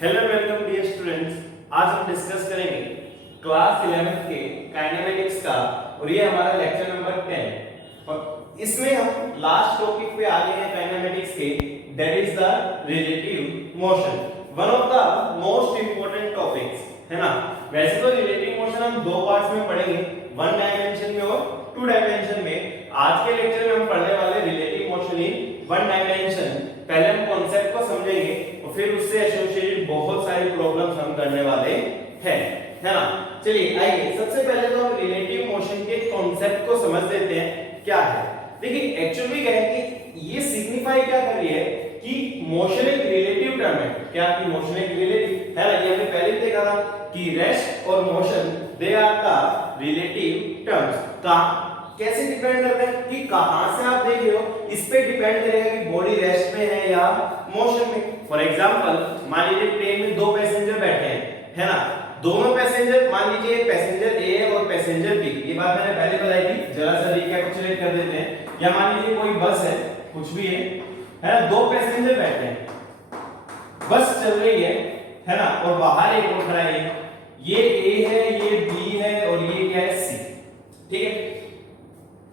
Hello welcome dear students. आज हम discuss करेंगे क्लास 11th के काइनेमेटिक्स का और ये हमारा लेक्चर नंबर 10 और इसमें हम लास्ट टॉपिक पे आ गए हैं काइनेमेटिक्स के, that is the relative motion, one of the most important topics है ना। वैसे तो रिलेटिव मोशन हम दो पार्ट्स में पढ़ेंगे, वन डायमेंशन में और टू डायमेंशन में। आज के लेक्चर में हम पढ़ने वाले relative motion in one dimension. पहले हम कॉन्सेप्ट को समझेंगे और फिर उससे एसोसिएटेड बहुत सारी प्रॉब्लम्स हम करने वाले हैं, है ना। चलिए आइए, सबसे पहले तो हम रिलेटिव मोशन के कॉन्सेप्ट को समझ लेते हैं क्या है। देखिए एक्चुअली क्या है कि ये सिग्निफाई क्या कर रही है कि मोशन एक रिलेटिव टर्म है। क्या कि मोशन एक रिलेटिव है ना, ये हमने पहले भी देखा था कि रेस्ट और motion they are the relative terms. का कैसे डिपेंड करते हैं कि कहां से आप देख रहे हो, इस पे डिपेंड करेगा कि बॉडी रेस्ट में है या मोशन में। फॉर एग्जांपल मान लीजिए ट्रेन में दो पैसेंजर बैठे हैं, है ना। दोनों पैसेंजर, मान लीजिए पैसेंजर ए और पैसेंजर बी, ये बात मैंने पहले बताई थी, जरा सा रिकैपिचुलेट कर देते हैं। या मान लीजिए कोई बस है, कुछ भी है ना, दो पैसेंजर बैठे हैं, बस चल रही है ना, और बाहर एक और खड़ा है, ये ए है, ये बी है और ये क्या है, सी। ठीक है,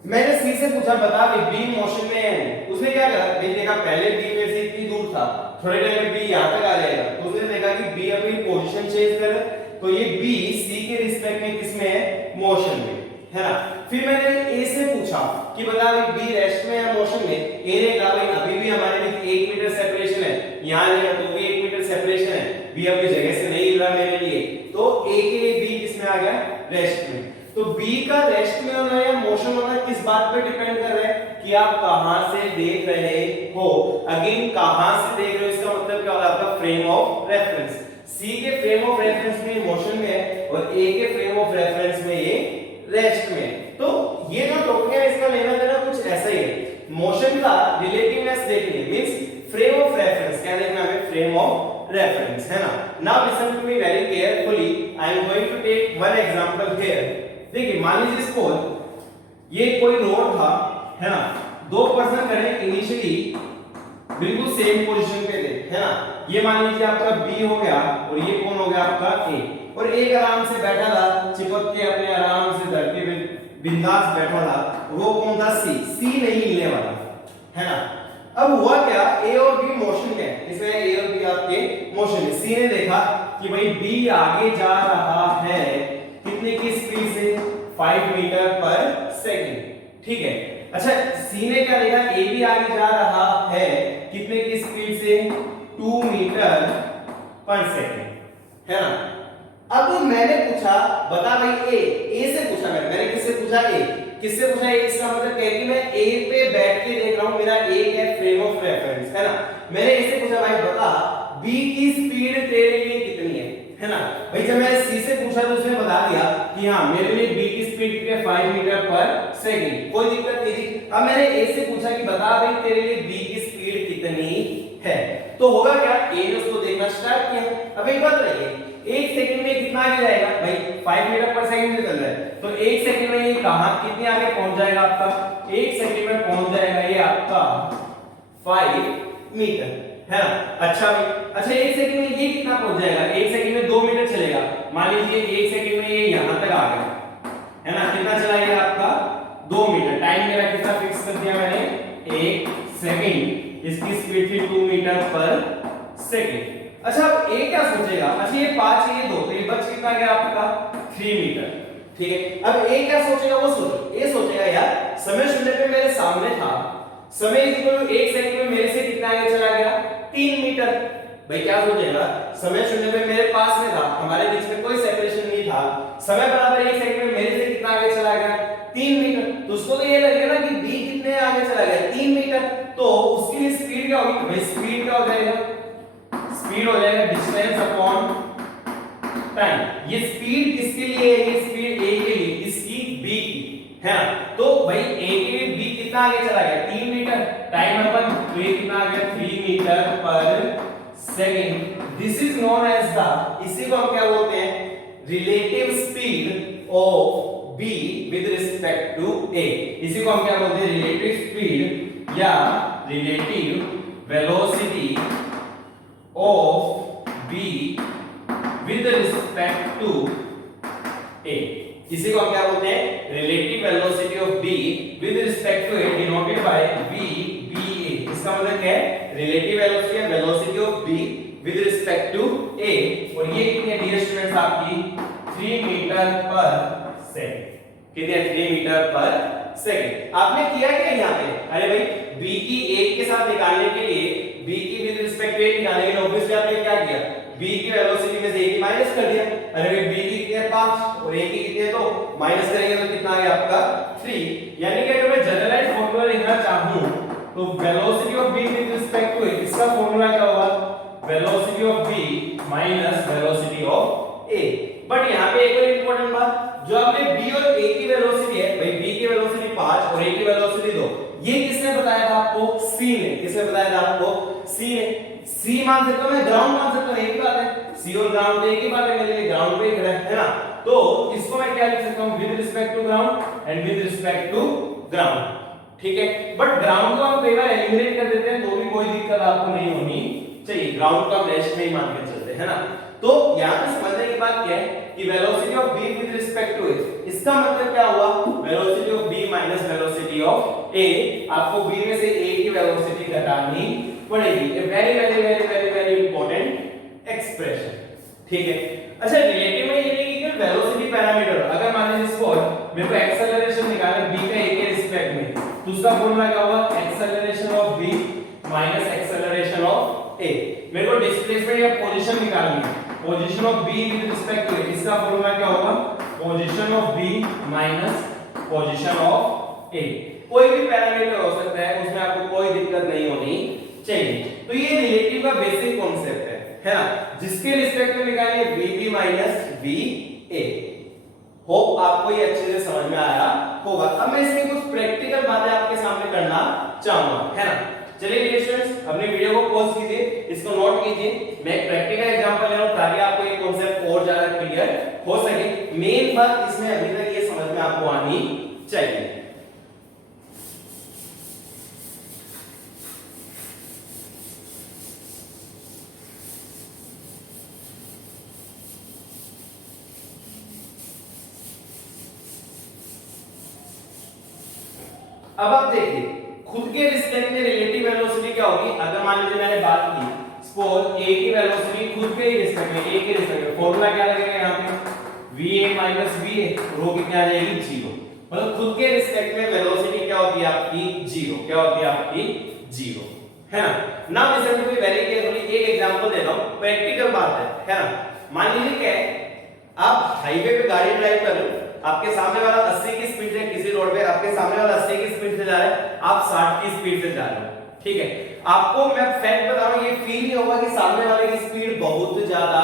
मैंने सी से पूछा बता बी मोशन में है, उसने क्या करा, देखा पहले बी में से इतनी दूर था, थोड़ी देर में बी यहां तक आ जाएगा, तो उसने देखा कि बी अपनी पोजीशन चेंज कर, तो ये बी सी के रिस्पेक्ट में किसमें है, मोशन में, है ना। फिर मैंने ए से पूछा कि बता बी रेस्ट में या मोशन में। ए ने कहा भाई अभी भी हमारे बीच 1 मीटर सेपरेशन है, यहां लेगा तो भी 1 मीटर सेपरेशन है, बी अपनी जगह से नहीं हिल रहा मेरे लिए, तो ए के बी किसमें आ गया, रेस्ट में। तो बी का रेस्ट में होना या मोशन होना किस बात पे डिपेंड कर रहा है कि आप कहां से देख रहे हो। अगेन कहां से देख रहे हो, इसका मतलब क्या होगा, आपका फ्रेम ऑफ रेफरेंस। सी के फ्रेम ऑफ रेफरेंस में मोशन में है और ए के फ्रेम ऑफ रेफरेंस में ये रेस्ट में। तो ये जो टॉपिक है इसका लेना देना कुछ ऐसा ही है। मोशन का रिलेटिवनेस देखनी है, मींस फ्रेम ऑफ रेफरेंस क्या देखना है, फ्रेम ऑफ रेफरेंस, है ना। Now listen to me very carefully, I am going to take one example here. देखिए मान लीजिए सपोज ये कोई रोड था, है ना, दो पर्सन खड़े इनिशियली बिल्कुल सेम पोजीशन पे थे, है ना। ये मान लीजिए आपका बी हो गया और ये कौन हो गया आपका ए, और एक आराम से बैठा था, चिपक के अपने आराम से धरती पे बिंदास बैठा था, वो कौन था, सी। सी नहीं हिलने वाला, है ना। अब हुआ क्या, ए और बी मोशन में है, इसमें ए और बी आपके मोशन में। सी ने देखा कि भाई बी आगे जा रहा है कितने की स्पीड से, 5 मीटर पर सेकंड। ठीक है, अच्छा सी ने क्या देखा, ए भी आगे जा रहा है कितने की स्पीड से, 2 मीटर पर सेकंड, है ना। अब मैंने पूछा बता भाई ए से पूछा, मैंने किससे पूछा, ए किससे पूछा, ए इसका मतलब क्या है कि मैं ए पे बैठ के देख रहा हूं, मेरा ए है फ्रेम ऑफ रेफरेंस, है ना। मैंने इससे पूछा भाई बता बी की स्पीड तेरे लिए कितनी है ना। भाई जब मैं सी से पूछा तो उसने बता दिया कि हाँ मेरे लिए बी की स्पीड कितनी है, 5 मीटर पर सेकंड, कोई दिक्कत नहीं थी। अब मैंने ए से पूछा कि बता भाई तेरे लिए बी की स्पीड कितनी है, तो होगा क्या, ए ने उसको देखना स्टार्ट किया। अब एक बात रही, 1 सेकंड में कितना आगे जाएगा भाई, 5 मीटर पर सेकंड में चल रहा है, तो 1 सेकंड में ये कहां कितने आगे पहुंच जाएगा आपका, 1 सेकंड में पहुंच जाएगा ये आपका 5 मीटर, है ना। अच्छा भाई, अच्छा 1 सेकंड में ये कितना पहुंच जाएगा, 1 सेकंड में 2 मीटर चलेगा। मान लीजिए 1 सेकंड में ये यहां तक आ गया, है ना, कितना चला ये आपका 2 मीटर। टाइम मेरा कितना फिक्स कर दिया मैंने, 1 सेकंड, इसकी स्पीड थी 2 मीटर पर सेकंड। अच्छा अब ए क्या सोचेगा, अच्छा ये 5 ये 2, तो ये बच कितना गया आपका 3 मीटर। ठीक है, अब ए क्या सोचेगा, वो सोचो, ए सोचेगा यार समय शून्य पे मेरे सामने था, समय इक्वल 1 सेकंड में मेरे से कितना आगे चला गया, 3 मीटर। भाई क्या सोचेगा, समय शून्य पे मेरे पास में था, हमारे बीच में कोई सेपरेशन नहीं था, समय बराबर 1 सेकंड में मेरे से कितना आगे चला गया, 3 मीटर। तो उसको तो ये लगेगा ना कि बी कितने आगे चला गया, 3 मीटर। तो उसके लिए स्पीड क्या होगी, भाई स्पीड क्या हो जाएगा, स्पीड हो जाएगा डिस्टेंस अपॉन टाइम। ये स्पीड किसके लिए है, ये स्पीड ए के लिए, इसकी बी की, है ना। तो भाई ए के लिए बी कितना आगे चला गया, 3 मीटर, टाइम अपन तो ये कितना आ गया 3 मीटर पर second. This is known as the, इसी को हम क्या बोलते हैं, relative speed of B with respect to A. इसी को हम क्या बोलते हैं, रिलेटिव स्पीड या relative velocity of b with respect to a, इसी को हम क्या बोलते हैं, relative velocity of b with respect to a denoted by v ba। इसका मतलब क्या है, रिलेटिव वेलोसिटी है velocity of b with respect to a, और ये कितनी है डियर स्टूडेंट्स आपकी 3 मीटर पर सेकंड। कितनी है, 3 मीटर पर सेकंड। आपने किया क्या यहाँ पे, अरे भाई b की a के साथ निकालने के लिए, b की विद रिस्पेक्ट टू a निकालने के लिए ऑब्वियसली आपने क्या किया, b की वेलोसिटी में से a की माइनस कर दिया। अरे भाई b की कितनी है 5 और a की कितनी है 2, माइनस करेंगे तो कितना आ गया आपका 3। यानी कि अगर मैं जनरलाइज फार्मूला लिखना चाहूं तो velocity of b with respect to a, इसका फार्मूला क्या होगा, velocity of b minus velocity of a। But यहाँ पे एक और इंपॉर्टेंट बात, जो आपने b और a की वेलोसिटी है, भाई b की वेलोसिटी 5 और a की वेलोसिटी 2, ये किसने बताया था आपको, c ने। किसने बताया था आपको, c ने। c मान सकता हूं मैं, ग्राउंड मान सकता हूं, एक ही बात है, c और ग्राउंड एक ही बात है, मेरे लिए ग्राउंड पे खड़ा है ना। तो इसको मैं क्या लिख सकता हूं, with respect to ground and with respect to ground, ठीक है। बट ग्राउंड को हम कई बार एलिमिनेट कर देते हैं तो भी कोई दिक्कत आपको नहीं होनी चाहिए, ग्राउंड को हम रेस्ट नहीं मान के चलते हैं ना। तो यहां पे समझने की बात क्या है कि velocity of b with respect to a, इसका मतलब क्या हुआ, velocity of b minus velocity of a। आपको b में से a की वेलोसिटी घटानी पड़ेगी। ये very very very very very important expression, ठीक है। अच्छा, रिलेटिव में ये नहीं कि वेलोसिटी पैरामीटर, अगर मान लीजिए सपोज मेरे को एक्सेलरेशन निकालना है b का a के रिस्पेक्ट में, तो उसका फॉर्मूला क्या होगा, acceleration of b minus acceleration of a। मेरे को डिस्प्लेसमेंट या पोजीशन निकालनी है, position of b with respect to a, इसका फॉर्मूला क्या होगा, position of b minus position of a। कोई भी पैरामीटर हो सकता है, उसमें आपको कोई दिक्कत नहीं होनी चाहिए। तो ये रिलेटिव का बेसिक कांसेप्ट है ना, जिसके रिस्पेक्ट में निकालिए vb माइनस va। होप आपको ये अच्छे से समझ में आया होगा। अब मैं इसमें कुछ प्रैक्टिकल बातें आपके सामने करना चाहूंगा, है ना। चलिए डियर स्टूडेंट्स, अपनी वीडियो को पॉज कीजिए, इसको नोट कीजिए। मैं एक प्रैक्टिकल एग्जांपल ले रहा हूं ताकि आपको ये कांसेप्ट और ज्यादा क्लियर हो सके। मेन बात इसमें अभी तक ये समझ में आपको आनी चाहिए। अब आप देखिए, खुद के रिस्पेक्ट में रिलेटिव वेलोसिटी क्या होगी। अगर मान लीजिए मैंने बात की सपोज a की वेलोसिटी खुद के ही रिस्पेक्ट में, a के रिस्पेक्ट में, फॉर्मूला क्या लगेगा यहाँ पे, va माइनस va, रो कितनी आ जाएगी 0। मतलब खुद के रिस्पेक्ट में वेलोसिटी क्या होती है आपकी 0, क्या होती है आपकी 0, है ना। Now listen to me very carefully, एक एग्जांपल देता हूं, प्रैक्टिकल बात है ना। मान लीजिए क्या है, आप हाईवे पे गाड़ी ड्राइव कर रहे हो, आपके सामने वाला 80 की स्पीड से, किसी रोड पे आपके सामने वाला 80 की स्पीड से जा रहा है, आप 60 की स्पीड से जा रहे हो, ठीक है। आपको मैं फैक्ट बता रहा हूं, ये फील नहीं होगा कि सामने वाले की स्पीड बहुत ज्यादा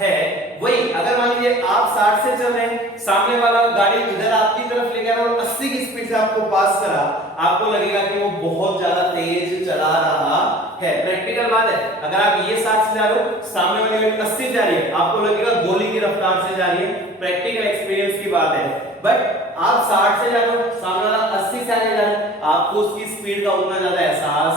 है। वही अगर मान लीजिए आप 60 से चल रहे हैं, सामने वाला गाड़ी इधर आपकी तरफ ले गया और 80 की स्पीड से आपको पास करा, आपको लगेगा कि वो बहुत ज्यादा तेज चला रहा है। प्रैक्टिकल बात है, अगर आप ये 60 से जा रहे हो, सामने वाली गाड़ी 80 जा रही है, आपको लगेगा गोली की रफ्तार से जा रही है। प्रैक्टिकल एक्सपीरियंस की बात है। बट आप 60 से जा रहे हो, सामने वाला 80 से आगे जा रहा है, आपको उसकी स्पीड का उतना ज्यादा एहसास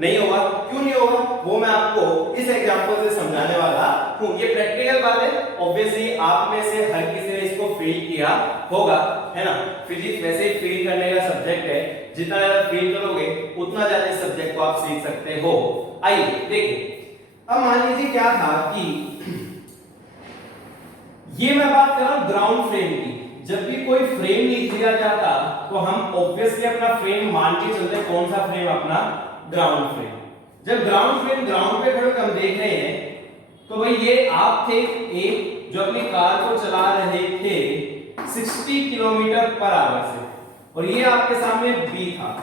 नहीं होगा। क्यों नहीं होगा, वो मैं आपको इस एग्जांपल से समझाने वाला हूं। ये प्रैक्टिकल बात है, ऑब्वियसली आप में से हर किसी ने इसको फील किया होगा, है ना। फिजिक्स वैसे ही फील करने का सब्जेक्ट है, जितना ज्यादा फील करोगे उतना ज्यादा इस सब्जेक्ट को आप सीख सकते हो। आइए देखिए, अब मान लीजिए क्या था कि ये मैं बात कर रहा हूं ग्राउंड फ्रेम की। जब भी कोई फ्रेम लिख दिया जाता तो हम ऑब्वियसली अपना फ्रेम मान के चलते, कौन सा फ्रेम, अपना ग्राउंड फ्रेम। जब ग्राउंड फ्रेम ग्राउंड पे खड़े हम देख रहे हैं, तो भाई ये आप थे एक जो अपनी कार को चला रहे थे 60 किलोमीटर पर आवर से, और ये आपके सामने बी था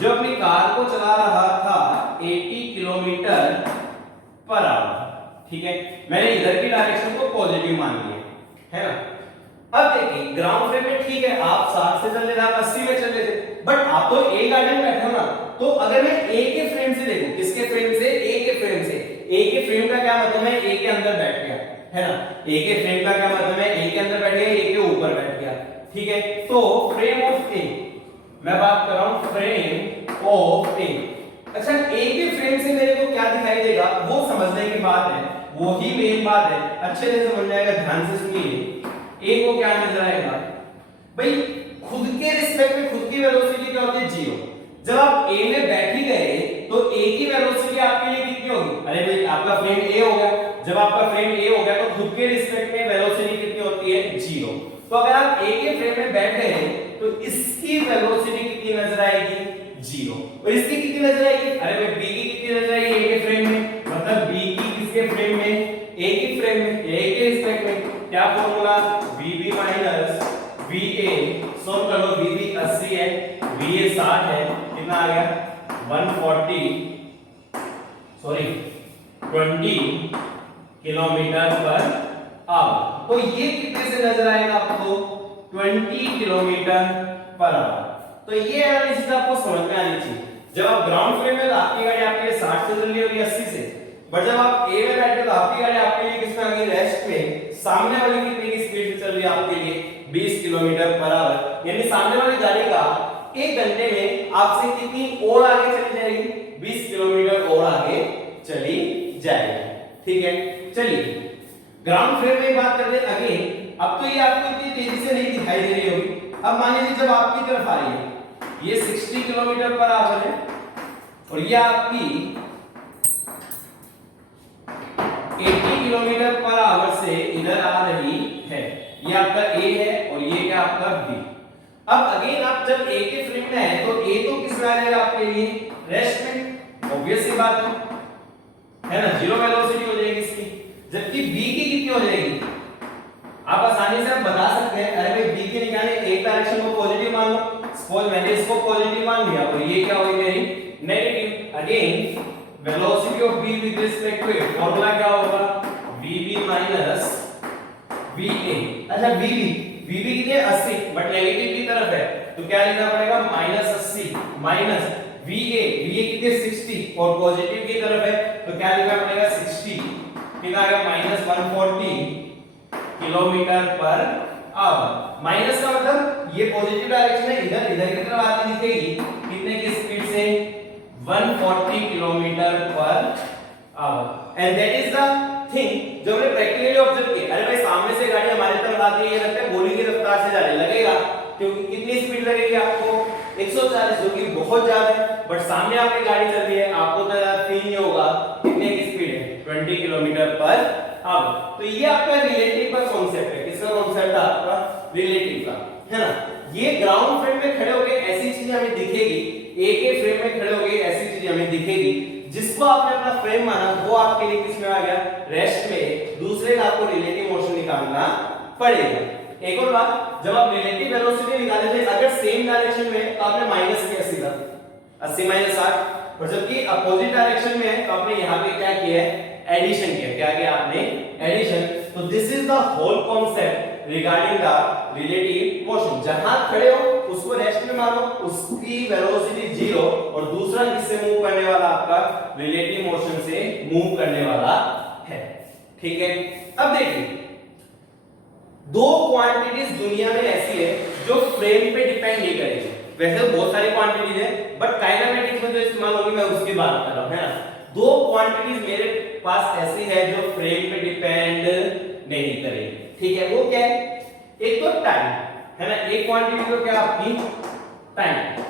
जो अपनी कार को चला रहा था 80 किलोमीटर पर आवर, ठीक है। मैंने इधर की डायरेक्शन को पॉजिटिव मान लिया, है ना। अब देखिए ग्राउंड फ्रेम में ठीक है, आप 60 से चल रहे थे, आप 80 में चल रहे थे, बट आप तो ए गाड़ी में बैठे हो ना। तो अगर मैं ए के फ्रेम से देखूं, किसके फ्रेम से, ए के फ्रेम से, ए के फ्रेम का क्या मतलब है, ए के अंदर बैठ गया, है ना। ए के फ्रेम का क्या मतलब है, ए के अंदर बैठ गया, ए के ऊपर बैठ गया, ठीक है। तो फ्रेम ऑफ ए, मैं बात कर रहा हूं फ्रेम ऑफ ए, अच्छा एक ही फ्रेम से मेरे को क्या दिखाई देगा वो समझने की बात है, वो ही मेन बात है, अच्छे से समझ जाएगा, ध्यान से सुनिए। ए को क्या नजर आएगा भाई, खुद के रिस्पेक्ट में खुद की वेलोसिटी क्या होती है, जीरो। जब आप ए में बैठ ही गए तो ए की वेलोसिटी आपके लिए कितनी होगी, अरे भाई आपका फ्रेम ए हो गया, जब आपका फ्रेम ए हो गया तो खुद के रिस्पेक्ट में वेलोसिटी कितनी होती है, जीरो। तो अगर आप ए के फ्रेम में बैठ गए तो इसकी वेलोसिटी कितनी नजर आएगी, जीरो। और इसकी कितनी नजर आएगी, अरे भाई बी की कितनी नजर आएगी, ए के फ्रेम में, मतलब बी की किसके फ्रेम में, ए के फ्रेम में, ए के रिस्पेक्ट में। क्या formula, bb minus va, solve कर लो, bb 80 है, va 60 है, कितना आ गया 140 सॉरी 20 किलोमीटर पर आवर। तो ये कितने से नजर आएगा आपको, 20 किलोमीटर पर आवर। तो ये एनालिसिस आपको समझ में आनी चाहिए। जब आप ग्राउंड फ्रेम में तो आपकी गाड़ी आपके लिए 60 से चल रही होगी, 80 से, बट जब आप ए में बैठे तो आपकी गाड़ी आपके लिए किस में आ गई, रेस्ट में, सामने वाली कितनी की स्पीड से चल रही है आपके लिए, 20 किलोमीटर पर आवर। यानी सामने वाली गाड़ी का 1 घंटे में आपसे कितनी और आगे चली जाएगी, 20 किलोमीटर और आगे चली जाएगी। ठीक है, चलिए ग्राउंड फ्रेम में बात करते हैं अगेन। अब तो ये आपको इतनी तेजी से नहीं दिखाई दे रही होगी। अब मान लीजिए जब आपकी तरफ आ रही है, ये 60 किलोमीटर पर आवर है और ये आपकी 80 किलोमीटर पर आवर से इधर आ रही है। ये आपका ए है और ये क्या आपका बी। अब अगेन आप जब ए के फ्रेम में है तो ए तो किस में आ जाएगा आपके लिए, रेस्ट में, ऑब्वियस सी बात है ना, जीरो वेलोसिटी हो जाएगी इसकी। जबकि बी की कितनी हो जाएगी, आप आसानी से आप बता सकते हैं, अरे भाई बी की निकालने एक डायरेक्शन को पॉजिटिव मान लो, सपोज मैंने इसको पॉजिटिव मान लिया और ये क्या होगी मेरी negative. Again velocity of B with respect to A, formula क्या होगा, vb माइनस va। अच्छा vb कितनी है 80, बट नेगेटिव की तरफ है तो क्या लिखना पड़ेगा, -80 माइनस va कितनी है 60 और पॉजिटिव की तरफ है तो क्या लिखना पड़ेगा 60, कितना आ गया -140 किलोमीटर पर आवर। माइनस का मतलब ये पॉजिटिव डायरेक्शन है, इधर की तरफ आती दिखेगी, कितने की स्पीड से, 140 kilometre per hour. And that is the thing जो हमने प्रैक्टिकली ऑब्जर्व किया। अरे भाई सामने से गाड़ी हमारी तरफ आती है, ये लगता है गोली की रफ्तार से जा रही लगेगा, क्योंकि कितनी स्पीड लगेगी आपको, 140, जो कि बहुत ज्यादा है, बट सामने आपकी गाड़ी चल रही है, आपको तो यार फील नहीं होगा कितने की स्पीड है, 20 किलोमीटर पर आवर। तो ये आपका रिलेटिव का कॉन्सेप्ट है। किसका कॉन्सेप्ट है आपका, रिलेटिव का, है ना। ये ग्राउंड फ्रेम में खड़े होकर ऐसी चीजें हमें दिखेगी, ए के फ्रेम में खड़े होकर ऐसी चीजें हमें दिखेगी, जिसको आपने अपना फ्रेम माना वो आपके लिए किस में आ गया, रेस्ट में। दूसरे का आपको रिलेटिव मोशन निकालना पड़ेगा। एक और बात, जब आप रिलेटिव वेलोसिटी निकाले थे, अगर सेम डायरेक्शन में तो आपने माइनस किया सीधा 80 माइनस 60, और जबकि अपोजिट डायरेक्शन में है तो आपने यहाँ पे क्या किया है, एडिशन किया। क्या किया आपने, एडिशन। तो this is the whole concept regarding the relative motion. जहां खड़े हो उसको रेस्ट में मानो, उसकी वेलोसिटी जीरो, और दूसरा किससे मूव करने वाला, आपका रिलेटिव मोशन से मूव करने वाला है। ठीक है, अब देखिए दो क्वांटिटीज दुनिया में ऐसी है जो फ्रेम पे डिपेंड नहीं करेगी। वैसे तो बहुत सारी क्वांटिटीज है, बट काइनेमेटिक्स में जो इस्तेमाल होगी मैं उसकी बात कर रहा हूं, है ना। दो क्वांटिटीज मेरे पास ऐसी है जो फ्रेम पे डिपेंड नहीं करेगी। ठीक है, वो क्या है, एक तो टाइम, है ना। एक क्वांटिटी तो क्या आपकी टाइम।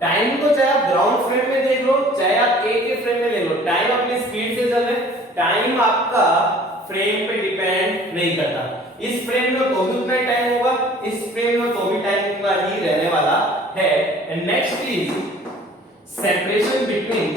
टाइम को चाहे आप ग्राउंड फ्रेम में देख लो, चाहे आप ए के फ्रेम में ले लो, टाइम अपनी स्पीड से चल रहे, टाइम आपका फ्रेम पे डिपेंड नहीं करता। इस फ्रेम में तो भी उतना ही टाइम होगा, इस फ्रेम में तो भी टाइम उतना ही रहने वाला है। And next is separation between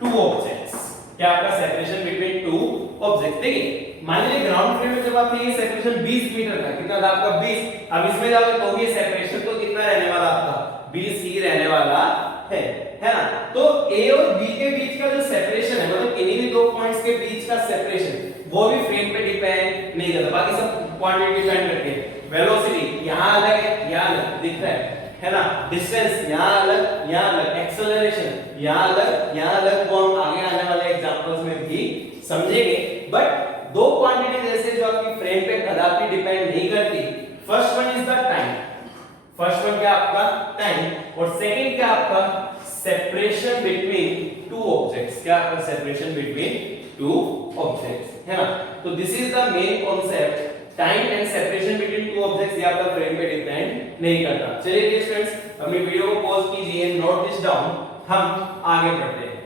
two objects. क्या आपका सेपरेशन बिटवीन टू ऑब्जेक्ट। देखिए मान लीजिए ग्राउंड फ्रेम में जब आपने ये सेपरेशन 20 मीटर का, कितना था आपका 20, अब इसमें जाओगे तो ये सेपरेशन तो कितना रहने वाला आपका 20 ही रहने वाला है ना। तो ए और बी के बीच का जो सेपरेशन है, मतलब इन्हीं भी दो पॉइंट्स के बीच का सेपरेशन, वो भी फ्रेम पे डिपेंड नहीं करता, बाकी सब क्वांटिटी डिपेंड करती है। वेलोसिटी यहां अलग है, यहां अलग दिख रहा है ना। डिस्टेंस यहां अलग, यहां अलग। एक्सेलरेशन यहां अलग, यहां अलग। वो हम आगे आने वाले एग्जांपल्स में भी समझेंगे। बट दो क्वांटिटीज ऐसे जो आपकी फ्रेम पे कदापि डिपेंड नहीं करती। First one is the time, first one क्या आपका टाइम और सेकंड क्या आपका सेपरेशन बिटवीन टू ऑब्जेक्ट्स। क्या आपका सेपरेशन बिटवीन टू ऑब्जेक्ट्स है ना। तो this is the main concept, time and separation between two objects. ये आपका फ्रेम पे डिपेंड नहीं करता। चलिए डियर स्टूडेंट्स अपनी वीडियो को पॉज कीजिए, नोट दिस डाउन, हम आगे बढ़ते हैं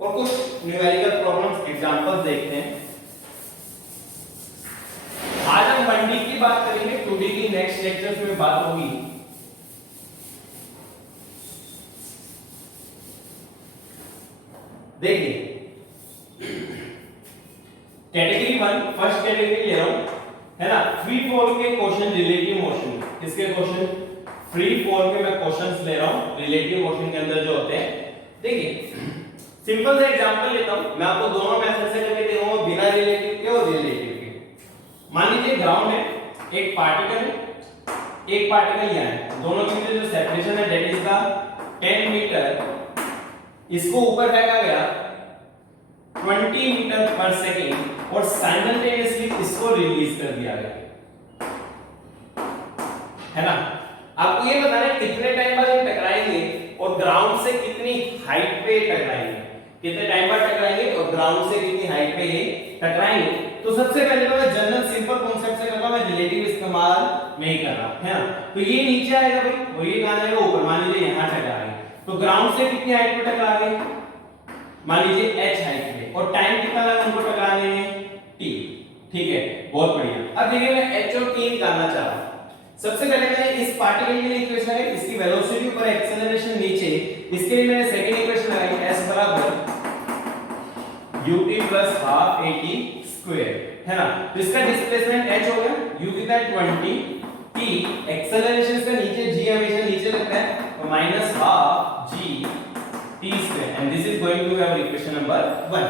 और कुछ न्यूमेरिकल प्रॉब्लम्स एग्जांपल्स देखते हैं। आज हम 1D की बात करेंगे, 2D की नेक्स्ट लेक्चर्स में बात होगी। देखिए कैटेगरी 1 फर्स्ट कैटेगरी ले रहा हूं है ना, फ्री फॉल के क्वेश्चन रिलेटिव मोशन। किसके क्वेश्चन? फ्री फॉल के मैं क्वेश्चंस ले रहा हूं रिलेटिव मोशन के अंदर जो होते हैं। देखिए सिंपल सा एग्जांपल लेता हूं, मैं आपको दोनों मेथड से करके दिखाऊंगा, बिना रिलेटिव के और रिलेटिव के। मान लीजिए ग्राउंड है, एक पार्टिकल है, एक पार्टिकल यहां है, दोनों के बीच जो सेपरेशन है दैट इज द 10 मीटर। इसको ऊपर फेंका गया 20 मीटर पर सेकेंड और साइमल्टेनियसली इसको रिलीज कर दिया गया है ना। आपको ये बताना है कितने टाइम बाद हम टकराएंगे और ग्राउंड से कितनी हाइट पे टकराएंगे, कितने टाइम बाद टकराएंगे और ग्राउंड से कितनी हाइट पे ये टकराएंगे। तो सबसे पहले तो मैं जनरल सिंपल कांसेप्ट से कर रहा हूं, मैं रिलेटिव इस्तेमाल नहीं कर रहा है ना। तो ये नीचे आएगा भाई और ये कहां जाएगा? ऊपर। मान लीजिए यहां टकराएंगे तो ग्राउंड से कितनी हाइट पे टकराएंगे? मान लीजिए h हाइट पे, और टाइम कितना लगा उनको टकराने में? t। ठीक है, बहुत बढ़िया। अब देखिए मैं h और t निकालना चाह रहा हूं। सबसे पहले मैंने इस पार्टिकल के लिए इक्वेशन है, इसकी वेलोसिटी ऊपर एक्सेलरेशन नीचे, इसके लिए मैंने सेकंड इक्वेशन लगाई s बराबर ut plus half at square है ना। तो इसका डिस्प्लेसमेंट h हो गया, u कितना है 20, t एक्सेलरेशन का नीचे g हमेशा नीचे लगता है तो minus half g t square and this is going to have equation number 1।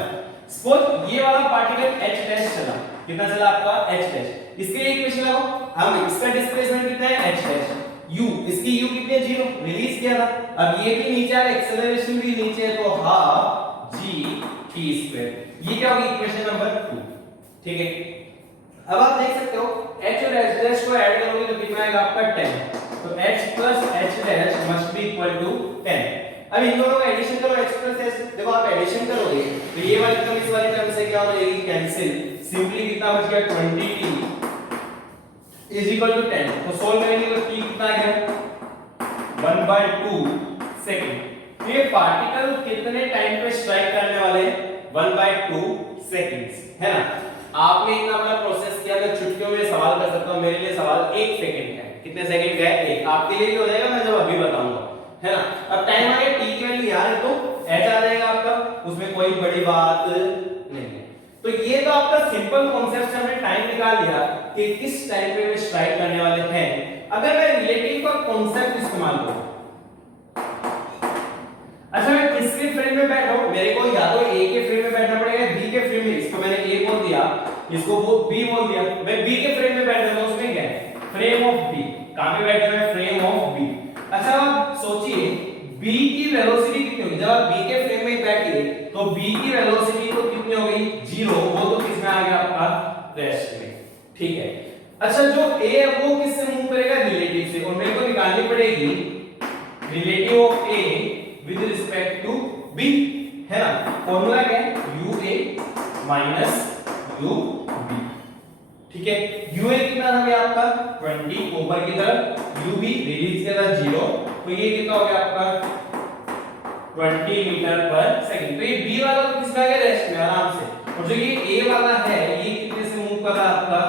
Suppose ये वाला पार्टिकल h डैश चला, कितना चला आपका h डैश, इसके लिए इक्वेशन लगाओ। हम इसका डिस्प्लेसमेंट कितना है h डैश, u, इसकी u कितनी है 0, रिलीज किया था। अब ये भी नीचे आ रहा है, एक्सेलरेशन भी नीचे है तो हाफ g t स्क्वायर। ये क्या होगी? Equation number 2। ठीक है, अब आप देख सकते हो h और h डैश को ऐड करोगे तो कितना आएगा आपका 10, तो h plus h dash must be equal to 10। अब इन दोनों का एडिशन करो, h प्लस h, देखो आप एडिशन करोगे तो ये वाली टर्म इस वाली टर्म से क्या हो जाएगी? कैंसिल। सिंपली कितना बच गया? 20t is equal to 10। तो सोल्व करेंगे तो t कितना आ गया? 1/2 सेकंड। तो ये पार्टिकल कितने टाइम पे स्ट्राइक करने वाले हैं? 1/2 सेकंड्स है ना। आपने इतना बड़ा प्रोसेस किया, मैं चुटकियों में सवाल कर सकता हूं, मेरे लिए सवाल 1 सेकंड का है। कितने सेकंड का है? 1। आपके लिए भी हो जाएगा, मैं जब अभी बताऊंगा है ना। अब टाइम आ गया, t की वैल्यू यार है तो h आ जाएगा आपका, उसमें कोई बड़ी बात नहीं है। तो ये तो आपका सिंपल कांसेप्ट से हमने टाइम निकाल लिया कि किस टाइम पे वे स्ट्राइक करने वाले हैं। अगर मैं रिलेटिव का कांसेप्ट इस्तेमाल करूं, अच्छा मैं किसके फ्रेम में बैठा हूं? मेरे को या तो a के फ्रेम में बैठना पड़ेगा, b के फ्रेम में। इसको मैंने a बोल दिया, इसको वो b बोल दिया, मैं b के फ्रेम में बैठ रहा हूं, उसमें क्या है? Frame of b। कहां पे बैठ रहा है? Frame of b। अच्छा आप सोचिए b की वेलोसिटी कितनी होगी? जब आप b के फ्रेम में बैठिए तो b की वेलोसिटी तो कितनी हो गई? 0। वो तो किसमें आ गया आपका? रेस्ट में। ठीक है, अच्छा जो a है वो किससे मूव करेगा? रिलेटिव से, और मेरे को निकालनी पड़ेगी relative of a with respect to b है ना। फॉर्मूला क्या है? ua minus ub। ठीक है, ua कितना आ गया आपका? 20 ऊपर की तरफ, ub रिलीज किया था 0, तो ये कितना हो गया आपका? 20 मीटर पर सेकंड। तो ये b वाला तो किसका आ गया? रेस्ट में, आराम से। और जो ये a वाला है ये कितने से मूव कर रहा है आपका?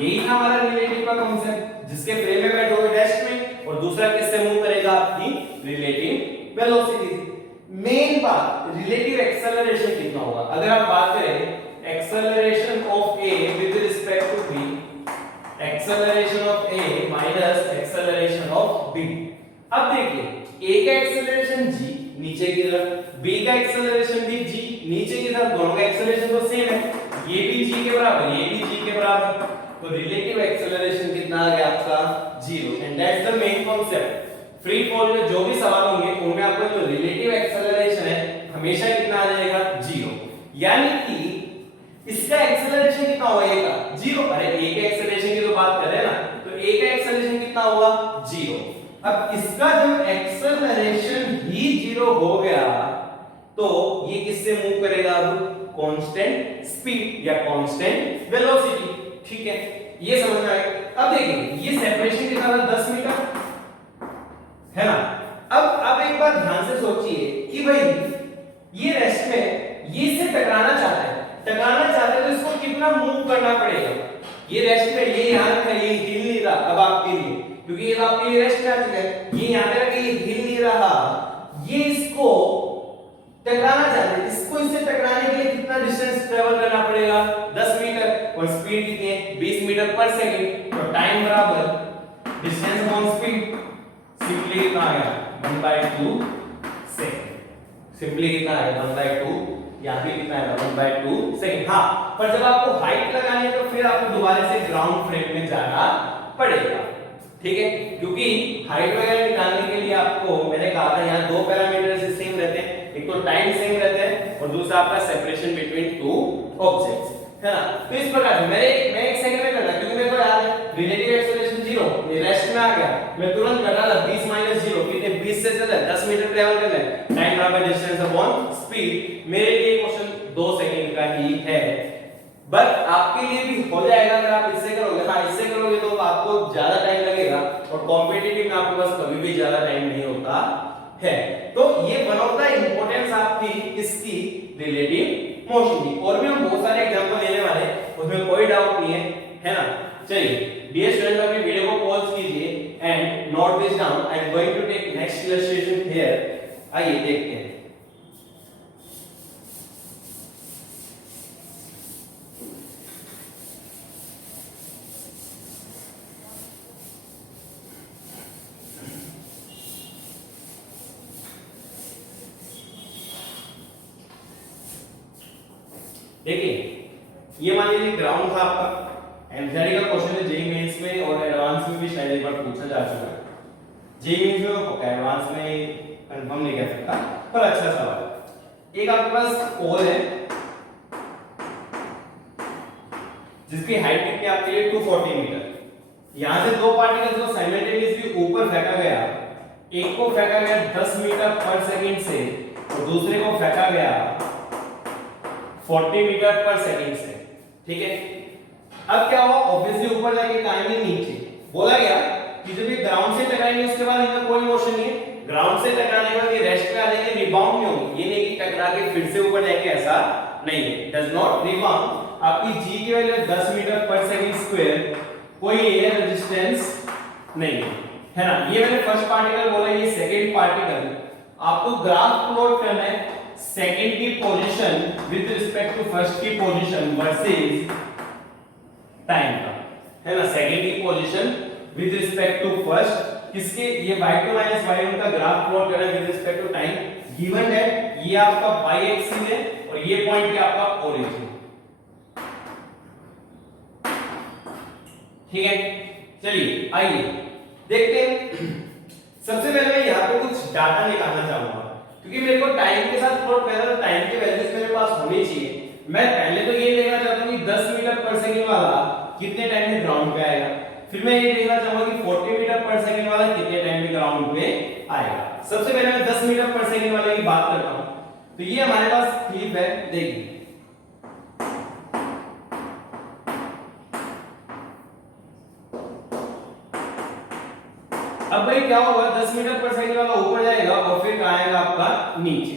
यही था हमारा रिलेटिव का कांसेप्ट, जिसके फ्रेम में बैठोगे रेस्ट में, और दूसरा किससे मूव करेगा? आपकी रिलेटिव वेलोसिटी। मेन बात रिलेटिव एक्सेलरेशन कितना होगा? अगर आप बात करें acceleration of a with respect to b, acceleration of a minus acceleration of b। अब देखिए a का एक्सेलरेशन g नीचे की तरफ, b का एक्सेलरेशन भी g नीचे की तरफ, दोनों का एक्सेलरेशन तो सेम है, ये भी g के बराबर, ये भी g के बराबर, तो रिलेटिव एक्सेलरेशन कितना आ गया आपका? 0। And that's the main concept. Free fall में जो भी सवाल होंगे उनमें आपका जो रिलेटिव एक्सेलरेशन है हमेशा कितना आ जाएगा? 0। यानी कि इसका एक्सेलरेशन कितना होगा? a का 0। अरे a के एक्सेलरेशन की तो बात कर रहे हैं ना, तो a का एक्सेलरेशन कितना होगा? 0। अब इसका जब एक्सेलरेशन ही 0 हो गया तो ये किससे मूव करेगा? अब कांस्टेंट स्पीड या कांस्टेंट वेलोसिटी। ठीक है, ये समझ में आएगा। अब देखिए ये सेपरेशन कितना था? 10 मीटर, है ना। अब एक बात ध्यान से सोचिए कि भाई ये रेस्ट में ये इससे टकराना चाहता है तो इसको कितना मूव करना पड़ेगा? ये रेस्ट में ये यहां रखा, ये हिल नहीं रहा अब आपके लिए, क्योंकि ये आपके लिए रेस्ट में आ चुका है। ये यहां पे रखा, ये हिल नहीं रहा, ये इसको टकराना चाहते हैं। इसको इससे टकराने के लिए कितना डिस्टेंस ट्रेवल करना पड़ेगा? 10 मीटर, और स्पीड कितनी है? 20 मीटर पर सेकंड। तो टाइम बराबर डिस्टेंस अपॉन स्पीड, सिंपली कितना आएगा? 1/2 सेकंड। सिंपली कितना आएगा? 1/2, यहां पे कितना आएगा? 1/2 सेकंड। हां, पर जब आपको हाइट लगानी है तो फिर आपको दोबारा से ग्राउंड फ्रेम में जाना पड़ेगा। ठीक है, क्योंकि हाइट वगैरह निकालने के लिए आपको मैंने कहा था यहां दो पैरामीटर्स सेम रहते हैं, एक तो टाइम सेम रहता है और दूसरा आपका सेपरेशन बिटवीन टू ऑब्जेक्ट्स, है ना। तो इस प्रकार मैं एक सेकंड में करता, क्योंकि मेरे को याद है रिलेटिव एक्सेलरेशन 0, ये रेस्ट में आ गया, मैं तुरंत कर रहा था 20 - 0 कितने? 20 से चला 10 मीटर ट्रैवल कर रहा है, टाइम बराबर डिस्टेंस अपॉन स्पीड। मेरे लिए क्वेश्चन 2 सेकंड का ही है, बट आपके लिए भी हो जाएगा अगर आप इससे करोगे। हाँ, इससे करोगे तो आपको ज्यादा टाइम लगेगा और कॉम्पिटिटिव में आपके पास कभी भी ज्यादा टाइम नहीं होता है। तो ये वन ऑफ द इंपॉर्टेंस आपकी इसकी रिलेटिव मोशन की। और भी हम बहुत सारे एग्जांपल लेने वाले हैं, उसमें कोई डाउट नहीं है ना। चलिए डियर स्टूडेंट, अभी वीडियो को पॉज कीजिए and note this down. I am going to take next illustration here. आइए देखते हैं। देखिए ये मान लीजिए ग्राउंड था आपका, एनसीईआरटी का क्वेश्चन है, जेईई मेंस में और एडवांस में भी शायद एक बार पूछा जा चुका है। जेईई मेंस में तो पक्का, एडवांस में कंफर्म नहीं कह सकता, पर अच्छा सवाल। एक आपके पास पोल है जिसकी हाइट कितनी आपके लिए 240 मीटर। यहां से दो पार्टिकल्स को साइमल्टेनियसली ऊपर फेंका गया, एक को फेंका गया 10 मीटर पर सेकंड से और दूसरे को फेंका गया 40 मीटर पर सेकंड से। ठीक है, अब क्या हुआ? ऑब्वियसली ऊपर जाके आएंगे नीचे। बोला गया कि जब ये ग्राउंड से टकराएंगे उसके बाद इनका कोई मोशन नहीं है, ग्राउंड से टकराने के बाद ये रेस्ट पे आ जाएंगे, रिबाउंड नहीं होंगे। ये नहीं कि टकरा के फिर से ऊपर जाएंगे, ऐसा नहीं है, डज नॉट रिबाउंड। आपकी g की वैल्यू 10 मीटर पर सेकंड स्क्वायर, कोई एयर रेजिस्टेंस नहीं है ना। ये मैंने फर्स्ट पार्टिकल बोला, ये सेकंड पार्टिकल। आपको ग्राफ प्लॉट करना है सेकंड की position with respect to first की पोजीशन वर्सेस टाइम का, है ना। सेकंड की position with respect to first, किसके? ये y2 - y1 का ग्राफ प्लॉट करना है with respect to time. Given है ये आपका y एक्सिस है और ये पॉइंट क्या आपका ओरिजिन। ठीक है, चलिए आइए देखते हैं। सबसे पहले मैं यहां पे कुछ डाटा निकालना चाहूंगा, क्योंकि मेरे को टाइम के साथ प्लॉट करना है, टाइम की वैल्यूज मेरे पास होनी चाहिए। मैं पहले तो ये देखना चाहता हूं कि 10 मीटर पर सेकंड वाला कितने टाइम में ग्राउंड पे आएगा, फिर मैं ये देखना चाहूंगा कि 40 मीटर पर सेकंड वाला कितने टाइम में ग्राउंड पे आएगा। सबसे पहले मैं 10 मीटर पर सेकंड वाले की बात करता हूं, तो ये हमारे पास क्लिप है, देखिए। अब भाई क्या होगा? 10 मीटर पर सेकंड वाला ऊपर जाएगा और फिर कहां आएगा? आपका नीचे।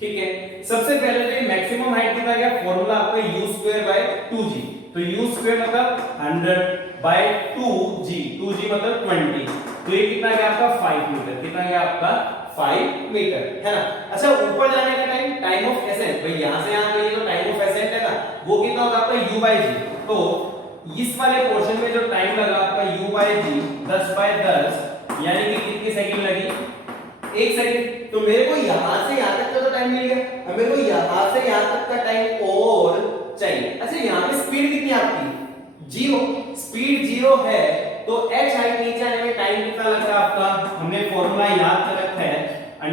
ठीक है, सबसे पहले तो ये मैक्सिमम हाइट कितना गया? फॉर्मूला आपका u²/2g। तो u² मतलब 100/2g, 2g मतलब 20। तो ये कितना गया आपका? 5 मीटर। कितना गया आपका? 5 मीटर, है ना। अच्छा, ऊपर जाने का टाइम ऑफ एसेंट, भाई यहां से यहां गई तो टाइम ऑफ एसेंट है ना, वो कितना होगा आपका? u/g। तो इस वाले पोर्शन में जो टाइम लगा आपका u/g 10/10, यानी कि कितनी सेकंड लगी? 1 सेकंड। तो मेरे को यहां से यहां तक का तो टाइम मिल गया, अब मेरे को यहां से यहां तक का टाइम और चाहिए। अच्छा, यहां पे स्पीड कितनी आपकी? 0। स्पीड 0 है तो h हाइट नीचे आने में टाइम कितना लगता है आपका? हमने फॉर्मूला याद कर रखा है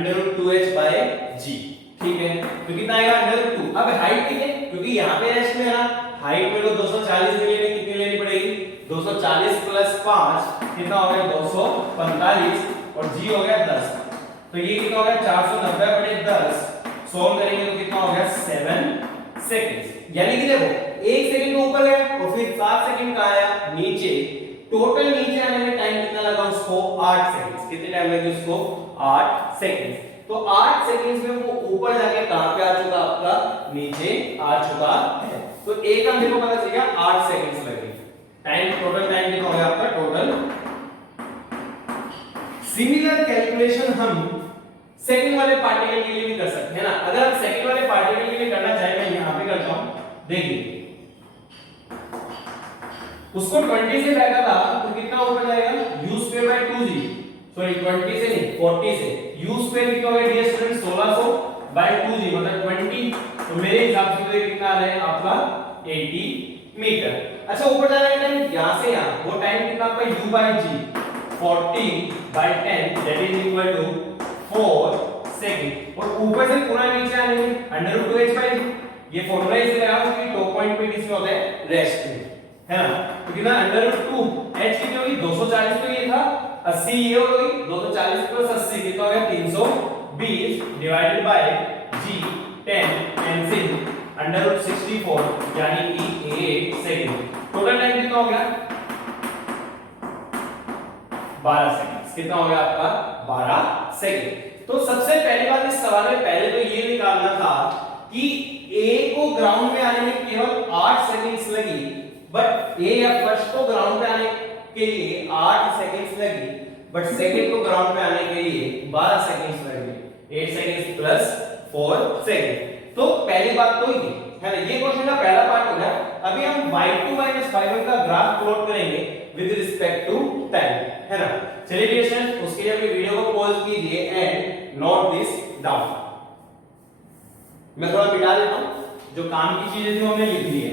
√2h/g। ठीक है, तो कितना आएगा? √2। अब हाइट कितनी? क्योंकि यहां पे रेस्ट में है ना, हाइट में तो 240 मिनट कितनी लेनी पड़ेगी? 240 + 5 कितना हो गया? 245। और g हो गया 10। तो ये कितना हो गया 490 बटे 10 सॉल्व करेंगे तो कितना हो गया 7 सेकंड। यानी कि देखो 1 सेकंड के ऊपर गया और फिर 7 सेकंड का आया नीचे, टोटल नीचे आने में टाइम कितना लगा उसको 8 सेकंड। कितने टाइम लगे उसको 8 सेकंड। तो 8 सेकंड्स में वो ऊपर जाके कहां पे आ चुका आपका नीचे आ चुका है। तो एक का मेरे को पता चल गया 8 सेकंड्स लगे। टाइम टोटल टाइम कितना हो गया आपका टोटल। सिमिलर कैलकुलेशन हम सेकंड वाले पार्टिकल के लिए भी कर सकते हैं ना। अगर हम सेकंड वाले पार्टिकल के लिए करना चाहें, मैं यहां पे करता हूं, देखिए उसको 20 से भागा था तो कितना ऊपर जाएगा u square by 2g, sorry 20 से नहीं 40 से, u स्क्वायर कितना होगा डियर स्टूडेंट 1600 बाय 2g मतलब 20। तो मेरे हिसाब से तो ये कितना आ रहा है आपका 80 मीटर। अच्छा ऊपर जाने का टाइम यहां से यहां, वो टाइम कितना आपका u by g 40 by 10 that is equal to 4 second. और ऊपर से पूरा नीचे आने में √2h बाय g, ये फार्मूला इसलिए आया क्योंकि टॉप पॉइंट पे किसमें होता है रेस्ट में, है ना। तो कितना √2 h कितनी होगी 240, तो ये था 80, ये होगी 240 प्लस 80 कितना हो गया 320 डिवाइडेड बाय g 10 कैंसिल √64 यानी कि 8 सेकंड। टोटल टाइम कितना हो गया 12 सेकंड। कितना हो गया आपका 12 सेकंड। तो सबसे पहली बात इस सवाल में पहले तो ये निकालना था कि a को ग्राउंड में आने में केवल 8 सेकंड्स लगी, बट ए या फर्स्ट को ग्राउंड पे आने के लिए 8 सेकंड्स लगी, बट सेकंड को ग्राउंड पे आने के लिए 12 सेकंड्स लगे। 8 सेकंड्स प्लस 4 सेकंड। तो पहली बात तो ये है ना, ये क्वेश्चन का पहला पार्ट हो गया। अभी हम y2 y1 का ग्राफ प्लॉट करेंगे विद रिस्पेक्ट टू टाइम, है ना। चलिए डियर, उसके लिए अपनी वीडियो को पॉज कीजिए एंड नोट दिस डाउन। मैं थोड़ा मिटा देता हूं, जो काम की चीजें थी हमने लिख ली है।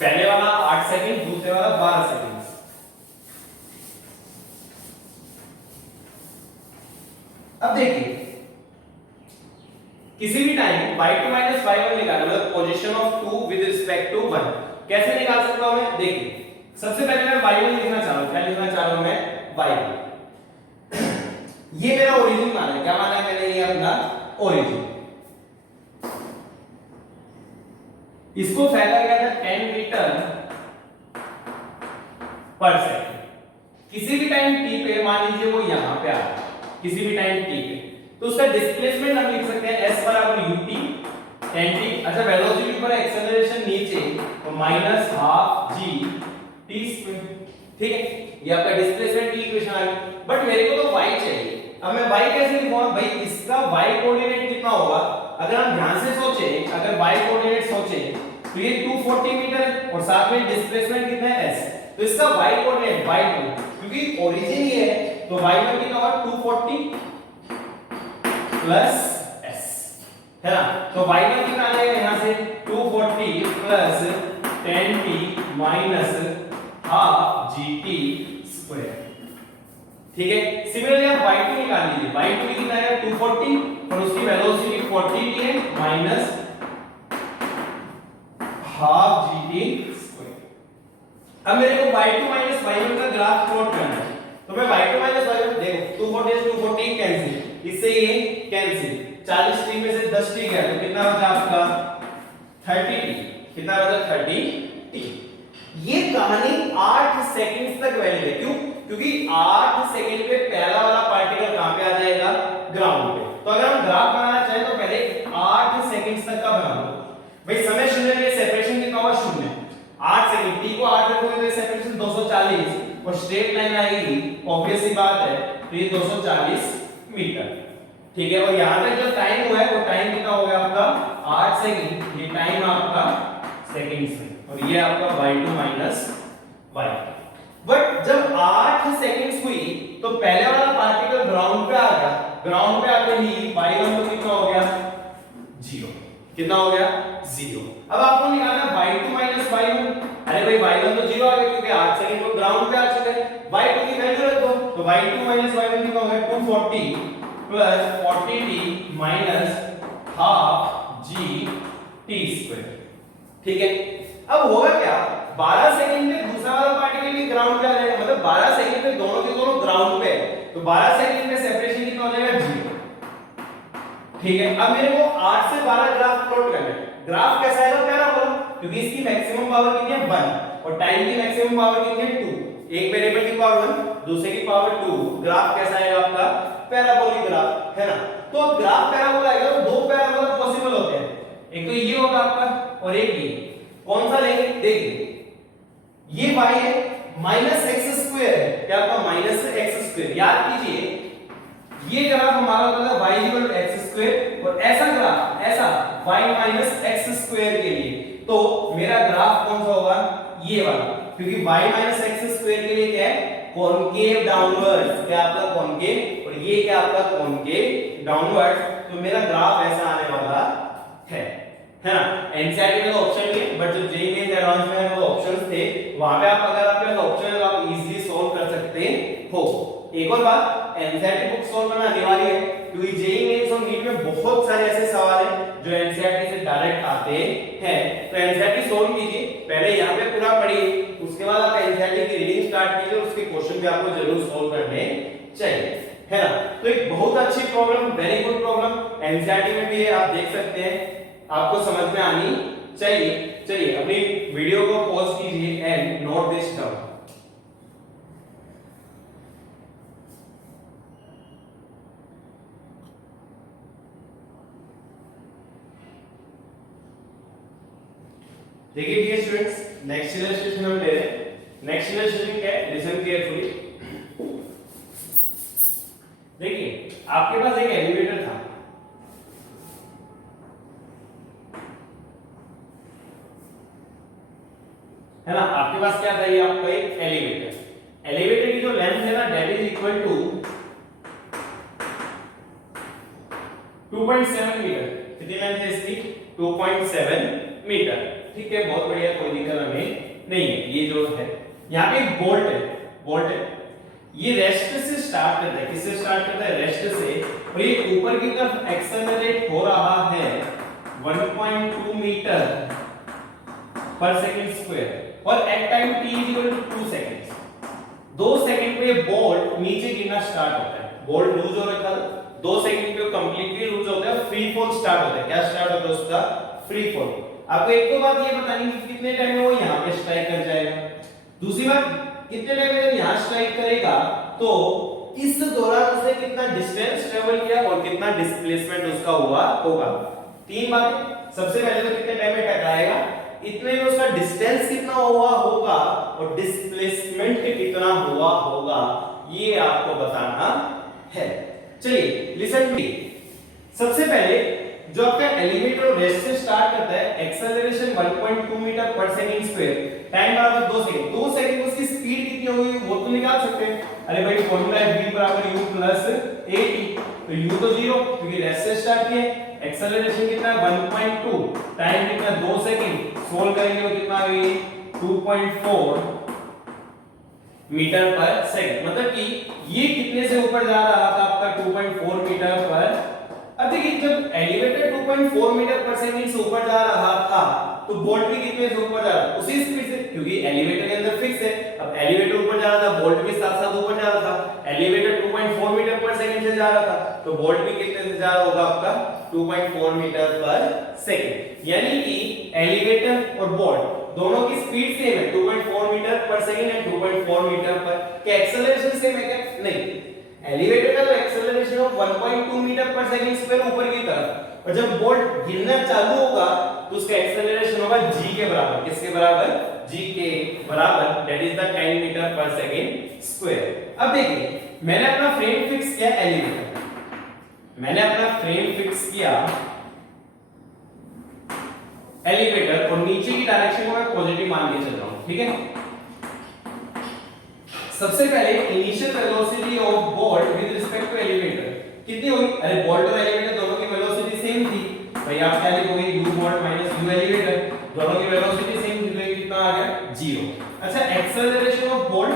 पहले वाला 8 सेकंड, दूसरे वाला 12 सेकंड। अब देखिए किसी भी टाइम y2 y1 निकालना, मतलब position of 2 with respect to 1 कैसे निकाल सकता हूं मैं। देखिए सबसे पहले मैं y1 लिखना चाह रहा हूं। क्या लिखना चाह रहा हूं मैं y1। ये मेरा ओरिजिन माना है। क्या माना है मैंने, ये अपना ओरिजिन। इसको फैला गया था 10 मीटर पर सेकंड। किसी भी टाइम t पे मान लीजिए वो यहां पे आ रहा है, किसी भी टाइम t पे, तो उसका डिस्प्लेसमेंट हम लिख सकते हैं s बराबर ut 10t। अच्छा वेलोसिटी पर एक्सेलरेशन नीचे तो -12 g t स्क्वायर, ठीक है। ये आपका डिस्प्लेसमेंट की इक्वेशन आ गई। बट मेरे को तो y चाहिए। अब मैं y कैसे लिखूंगा भाई, इसका y कोऑर्डिनेट कितना होगा। अगर हम ध्यान से सोचें, अगर y कोऑर्डिनेट सोचें तो ये 240 मीटर है और साथ में डिस्प्लेसमेंट कितना है s, तो इसका y कोऑर्डिनेट y2, क्योंकि ओरिजिन ये है तो y1 कितना होगा 240 प्लस s, है ना। तो y1 कितना आ जाएगा यहां से 240 plus 10t minus half gt square, ठीक है। सिमिलरली आप y2 निकाल लीजिए। y2 कितना है 240 और उसकी वेलोसिटी 40t है माइनस हाफ gt स्क्वायर। अब मेरे को y2 y1 का ग्राफ प्लॉट करना है, तो मैं y2 y1 देखो 240 से 240 कैंसिल, इससे ये कैंसिल, 40t में से 10t गया तो कितना बचा आपका 30t। कितना बचा 30t। ये कहानी 8 सेकंड्स तक वैलिड है। क्यों? क्योंकि 8 सेकंड पे पहला वाला पार्टिकल कहां पे आ जाएगा ग्राउंड पे। तो अगर हम ग्राफ बनाना चाहें तो पहले 8 सेकंड्स तक का बना लो भाई। समय शून्य में सेपरेशन कितना होगा शून्य। 8 सेकंड t को 8 रखोगे तो ये सेपरेशन 240 और स्ट्रेट लाइन आएगी, ऑब्वियस सी बात है, तो ये 240 मीटर, ठीक है। और यहां तक जो टाइम हुआ है वो टाइम कितना हो गया आपका 8 सेकंड। ये टाइम आपका सेकंड्स में और ये आपका y2 y। बट जब 8 सेकंड्स हुई तो पहले वाला पार्टिकल ग्राउंड पे आ गया। ग्राउंड पे आते ही y1 तो कितना हो गया 0। कितना हो गया 0। अब आपको निकालना y2 y1। अरे भाई y1 तो 0 आ गया क्योंकि 8 सेकंड वो ग्राउंड पे आ चुके हैं। y2 की वैल्यू रख दो तो y2 y1 कितना हो गया 240 plus 40t minus half g t square, ठीक है। अब होगा क्या 12 सेकंड पे दूसरा वाला पार्टिकल भी ग्राउंड पे आ जाएगा, मतलब 12 सेकंड पे दोनों के दोनों ग्राउंड पे है, तो 12 सेकंड में सेपरेशन कितना हो जाएगा 0। ठीक है, अब मेरे को 8 से 12 ग्राफ प्लॉट करना है। ग्राफ कैसा आएगा, पैराबोला, क्योंकि इसकी मैक्सिमम पावर कितनी है 1 और टाइम की मैक्सिमम पावर कितनी है 2, एक वेरिएबल की पावर 1 दूसरे की पावर 2। ग्राफ कैसा आएगा आपका, पैराबोलिक ग्राफ, है ना। तो अब ग्राफ पैराबोला आएगा तो दो पैराबोला पॉसिबल होते हैं, एक तो ये होगा आपका और एक ये। कौन सा लेंगे, देखिए ये y है -x² है, क्या आपका -x²। याद कीजिए ये ग्राफ हमारा होता था y x² और ऐसा ग्राफ ऐसा y x² के लिए, तो मेरा ग्राफ कौन सा होगा, ये वाला, क्योंकि y x² के लिए क्या है, कॉनकेव डाउनवर्ड्स, क्या आपका कॉनकेव, और ये क्या आपका कॉनकेव डाउनवर्ड्स। तो मेरा ग्राफ ऐसा आने वाला है ना। एनसीईआरटी में तो ऑप्शन नहीं है, बट जो जेईई मेंस एडवांस में है वो ऑप्शंस थे, वहां पे आप अगर आपके पास ऑप्शन है तो आप इजीली सॉल्व कर सकते हो। एक और बात, एनसीईआरटी बुक सॉल्व करना अनिवार्य है, क्योंकि जेईई मेंस और नीट में बहुत सारे ऐसे सवाल हैं जो एनसीईआरटी से डायरेक्ट आते हैं। तो एनसीईआरटी सॉल्व कीजिए, पहले यहां पे पूरा पढ़िए, उसके बाद आप एनसीईआरटी की रीडिंग स्टार्ट कीजिए, उसके क्वेश्चन भी आपको जरूर सॉल्व करने चाहिए, है ना। तो एक बहुत अच्छी problem, very good problem NCERT में भी है, आप देख सकते हैं, आपको समझ में आनी चाहिए। चलिए अपनी वीडियो को पॉज कीजिए एंड नोट दिस डाउन। देखिए डियर स्टूडेंट्स, नेक्स्ट इलस्ट्रेशन हम ले रहे हैं। नेक्स्ट इलस्ट्रेशन क्या है, लिसन केयरफुली। देखिए आपके पास एक एलिवेटर था, है ना, आपके पास क्या था, ये आपका एक एलिवेटर। एलिवेटर की जो लेंथ है ना, that is equal to 2.7 metre. कितनी लेंथ है इसकी, 2.7 मीटर। ठीक है, बहुत बढ़िया, कोई दिक्कत हमें नहीं है। ये जो है यहाँ पे एक बोल्ट है, बोल्ट है, ये रेस्ट से स्टार्ट करता है, किससे स्टार्ट करता है, रेस्ट से, और ये ऊपर की तरफ एक्सेलरेट हो रहा है 1.2 मीटर पर सेकंड स्क्वायर, और at time t equal to 2 seconds. 2 second पे बोल्ट नीचे गिरना स्टार्ट होता है, बोल्ट लूज हो रखा है, 2 सेकंड पे कंप्लीटली लूज होता है, फ्री फॉल स्टार्ट होता है। क्या स्टार्ट होता है उसका, फ्री फॉल। आपको एक तो बात ये बतानी है कितने टाइम में वो यहाँ पे स्ट्राइक कर जाएगा, दूसरी बात कितने टाइम में जब यहाँ स्ट्राइक करेगा तो इस दौरान उसने कितना डिस्टेंस ट्रेवल किया और कितना डिस्प्लेसमेंट उसका हुआ होगा। तीन बातें, सबसे पहले तो कितने टाइम में टकराएगा, इतने में उसका डिस्टेंस कितना हुआ होगा और डिस्प्लेसमेंट कितना हुआ होगा, ये आपको बताना है। चलिए लिसन टू। सबसे पहले जो आपका एलिवेटर रेस्ट से स्टार्ट करता है, एक्सेलरेशन 1.2 मीटर पर सेकंड स्क्वायर, टाइम बराबर 2 सेकंड। 2 सेकंड में उसकी स्पीड कितनी होगी वो तो निकाल सकते हैं। अरे भाई फॉर्मूला है v बराबर u प्लस at, तो u तो 0 क्योंकि रेस्ट से स्टार्ट किया, एक्सेलरेशन कितना है 1.2, टाइम कितना 2 सेकंड, सोल्व करेंगे तो कितना आएगी 2.4 मीटर पर सेकंड। मतलब कि ये कितने से ऊपर जा रहा था आपका 2.4 मीटर पर। अब देखिए जब एलिवेटर 2.4 मीटर पर सेकंड से ऊपर जा रहा था तो बोल्ट भी कितने से ऊपर जा रहा था, उसी स्पीड से, क्योंकि एलिवेटर के अंदर फिक्स है। अब एलिवेटर ऊपर जा रहा था, बोल्ट भी साथ साथ ऊपर जा रहा था। एलिवेटर 2.4 मीटर पर सेकंड से जा रहा था तो बोल्ट भी कितने से जा रहा होगा आपका 2.4 मीटर पर सेकंड। यानी कि एलिवेटर और बोल्ट दोनों की स्पीड सेम है, 2.4 मीटर पर सेकंड एंड 2.4 मीटर पर। क्या एक्सेलरेशन सेम है क्या, नहीं। एलिवेटर का एक्सेलरेशन ऑफ 1.2 मीटर पर सेकंड स्क्वायर ऊपर की तरफ, और जब बोल्ट गिरना चालू होगा तो उसका एक्सेलरेशन होगा g के बराबर। किसके बराबर, g के बराबर, दैट इज द 10 मीटर पर सेकंड स्क्वायर। अब देखिए मैंने अपना फ्रेम फिक्स किया एलिवेटर, मैंने अपना फ्रेम फिक्स किया एलिवेटर और नीचे की डायरेक्शन को मैं पॉजिटिव मान के चल रहा हूं, ठीक है। सबसे पहले initial velocity of bolt with respect to elevator कितनी होगी, अरे बोल्ट और एलिवेटर दोनों की वेलोसिटी सेम थी, भाई आप क्या लिखोगे u bolt minus u elevator, दोनों की वेलोसिटी सेम थी, तो कितना आ गया 0। अच्छा acceleration of bolt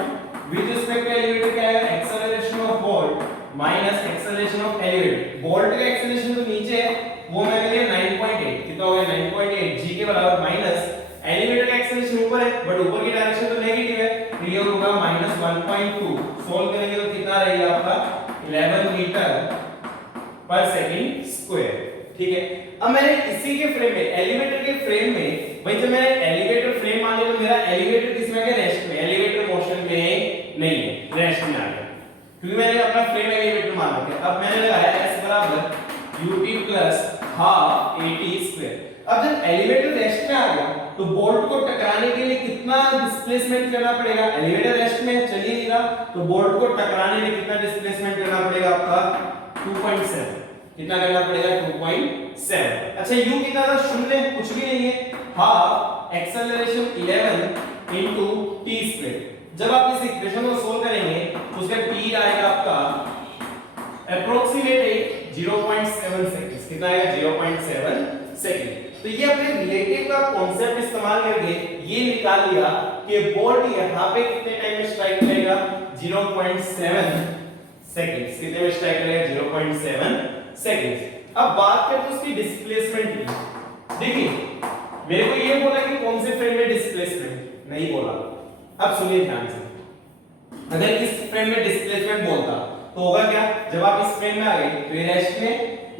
with respect to elevator क्या है, acceleration of bolt minus acceleration of elevator. Bolt का एक्सेलरेशन तो नीचे है वो मैंने लिया 9.8, कितना हो गया 9.8 g के बराबर, माइनस एलिवेटर का एक्सेलरेशन ऊपर है बट ऊपर की डायरेक्शन तो नेगेटिव है, तो ये होगा -1.2। सोल्व करेंगे तो कितना रहेगा आपका 11 मीटर पर सेकंड स्क्वायर। ठीक है, अब मैंने इसी के फ्रेम में, एलिवेटर के फ्रेम में, भाई जब मैंने एलिवेटर फ्रेम मान लिया तो मेरा एलिवेटर किसमें है, रेस्ट में, एलिवेटर मोशन में नहीं है, रेस्ट में आ गया, क्योंकि मैंने अपना फ्रेम एलिवेटर मान रखा है। अब मैंने लगाया s बराबर ut plus half at square. अब जब एलिवेटर रेस्ट में आ गया तो बोल्ट को टकराने के लिए कितना डिस्प्लेसमेंट करना पड़ेगा, एलिवेटर रेस्ट में चल ही नहीं रहा, तो बोल्ट को टकराने में कितना डिस्प्लेसमेंट करना पड़ेगा आपका 2.7। कितना करना पड़ेगा 2.7। अच्छा u कितना था, शून्य, कुछ भी नहीं है, half acceleration 11 into t square. जब आप इस इक्वेशन को सोल्व करेंगे तो उसका t आएगा आपका अप्रोक्सीमेट 0.7 सेकंड्स। कितना आएगा 0.7 सेकंड। तो ये अपने रिलेटिव का कांसेप्ट इस्तेमाल करके ये निकाल लिया कि बोल्ट यहां पे कितने टाइम में स्ट्राइक करेगा 0.7 सेकंड्स। कितने में स्ट्राइक करेगा 0.7 सेकंड्स। अब बात करते हैं उसकी डिस्प्लेसमेंट की। देखिए मेरे को ये बोला कि कौन से फ्रेम में डिस्प्लेसमेंट नहीं बोला। अब सुनिए ध्यान से, अगर इस फ्रेम में डिस्प्लेसमेंट बोलता तो होगा क्या, जब आप इस फ्रेम में आ गए तो ये रेस्ट में,